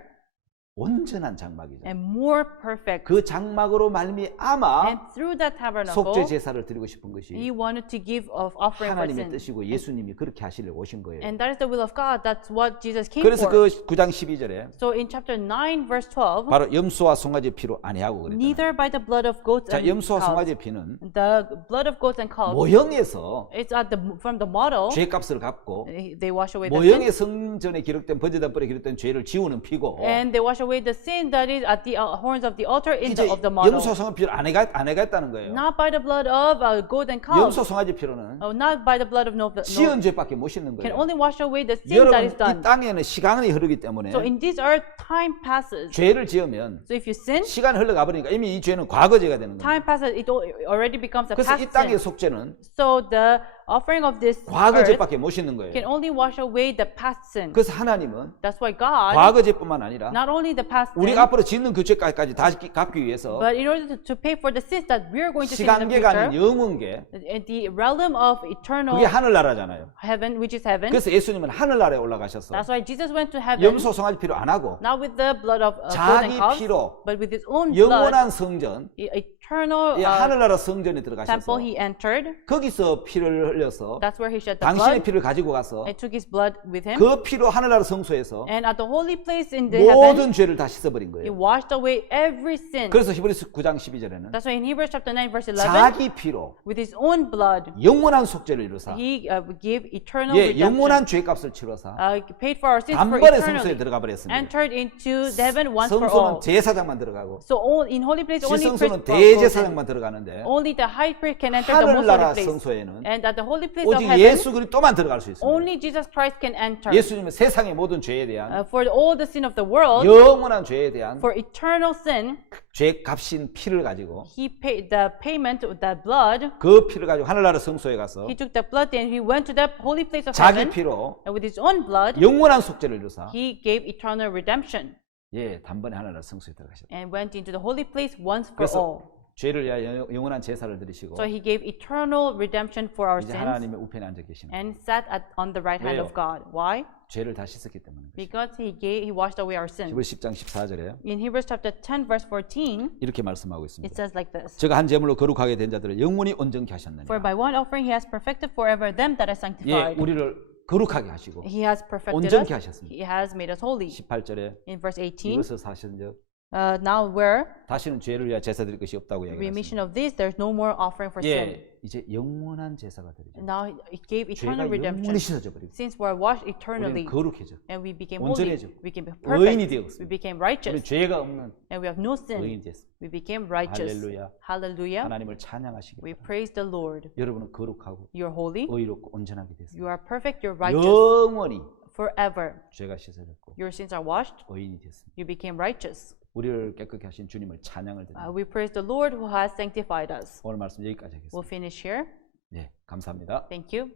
온전한 장막이죠. and more perfect. 그 장막으로 말미암아 And through that tabernacle, 속죄 제사를 드리고 싶은 것이 he wanted to give of offering for 하나님의 sin. 뜻이고 예수님이 그렇게 하시려고 오신 거예요. And that is the will of God. That's what Jesus came 그래서 for. 그 9장 12절에 So in chapter 9, verse 12, 바로 염소와 송아지 피로 아니하고 그랬잖아요. neither by the blood of goats 자, and 염소와 calves. 송아지 피는 The blood of goats and calves, 모형에서 it's from the model. 죄값을 갚고 They wash away the 모형의 sin, 성전에 기록된 번제단벌에 기록된 죄를 지우는 피고 and they wash away the sin that is at the horns of the altar in 이제 of the model. 염소 송아지 피를 안 해갔다는 거예요. Not by the blood of goat and calves. 염소 송아지 피로는 Not by the blood of no. 지은 죄밖에 못 씻는 Can 거예요. only wash away the sin 여러분 that is 이 done. 땅에는 시간이 흐르기 때문에 So in this earth, time passes. 죄를 지으면 So if you sin, 시간이 흘러가 버리니까 이미 이 죄는 과거죄가 되는 거예요. time passes. It already becomes a 그래서 이 past 땅의 sin. 속죄는 So the offering of this earth 과거죄밖에 못 씻는 can 거예요. only wash away the past sin. 그래서 하나님은 That's why God, 과거죄뿐만 아니라 not only the past sin, 우리가 앞으로 짓는 그 죄까지 다 갚기 위해서 but in order to pay for the sins that we are going to sin in the 시간계가 아닌 future, 영원계 the realm of eternal 그게 하늘나라잖아요. heaven, which is heaven. 그래서 예수님은 하늘나라에 올라가셔서 That's why Jesus went to heaven, 염소 송아지 피로 안 하고 not with the blood of goat 자기 and calves, 피로 but with his own blood, 영원한 성전, eternal 이 하늘나라 성전에 temple 들어가셔서 he entered. 거기서 피를 흘려서 That's where he shed the 당신의 blood 피를 가지고 가서 and took his blood with him. 그 피로 하늘나라 성소에서 And at the holy place in the heaven, 모든 죄를 다 씻어버린 he 거예요. washed away every sin. 그래서 히브리서 9장 12절에는 That's why in Hebrews chapter 9 verse 11, 자기 피로 with his own blood, 영원한 속죄를 이루사 he gave eternal 예, redemption. 영원한 죄값을 치러사 Paid for our sins for 단번에 성소에 eternally. 들어가 버렸습니다. Entered into the heaven once for 성소는 all. 제사장만 들어가고 So all, in holy place only 지성소는 priest goes in. 대제사장만 들어가는데 Only the high priest can enter the most holy 하늘나라 place. 성소에는 And at the holy place of 오직 heaven, 예수 그리스도만 들어갈 수 있습니다. only Jesus Christ can enter. 예수님은 세상의 모든 죄에 대한 For all the sin of the world, 영원한 죄에 대한 for eternal sin, 죄 값인 피를 가지고 he paid the payment with the blood. 그 피를 가지고 하늘나라 성소에 가서 He took the blood and he went to the holy place of 자기 heaven. 피로 And with his own blood, 영원한 속죄를 이루사 he gave eternal redemption 예, 단번에 하늘나라 성소에 들어가셨다. and went into the holy place once for 그래서 all. 죄를 위하여 영원한 제사를 드리시고 So he gave eternal redemption for our 이제 sins 하나님의 우편에 앉아 계시는 거예요. and sat on the right hand 왜요? of God. Why? 죄를 다 씻었기 때문입니다. Because he washed away our sin. 히브리 10장 14절에 In Hebrews chapter 10 verse 14, 이렇게 말씀하고 it 있습니다. says like this. 제가 한 제물로 거룩하게 된 자들을 영원히 온전케 하셨느니라. For by one offering he has perfected forever them that are 예, sanctified. 우리를 거룩하게 하시고 He has perfected 온전케 us. 하셨습니다. He has made us holy. 18절에 In verse 18, 이것을 사실은즉 now where 다시는 죄를 위하여 제사 드릴 것이 없다고 이야기했습니다. remission of this, there's no more offering for sin. 예, 이제 영원한 제사가 되죠. Now it gave eternal 죄가 redemption. 영원히 씻어져 버리고 Since we're washed 우리는 eternally 거룩해져. and we became 온전해져. holy, we became 의인이 perfect, 되었습니다. we became 우리 righteous, 죄가 없는 and we have no sin. 의인이 됐습니다. We became righteous. 할렐루야. Hallelujah. 하나님을 찬양하시기 We 바랍니다. praise the Lord. 여러분은 거룩하고 You're holy. 의롭고 온전하게 됐습니다. You are perfect. You're righteous. 영원히 Forever. 죄가 씻어졌고 Your sins are washed. 의인이 됐습니다. You became righteous. 우리를 깨끗게 하신 주님을 찬양을 드립니다. We praise the Lord who has sanctified us. 오늘 말씀 여기까지 We'll 하겠습니다. finish here. 네, 감사합니다. Thank you.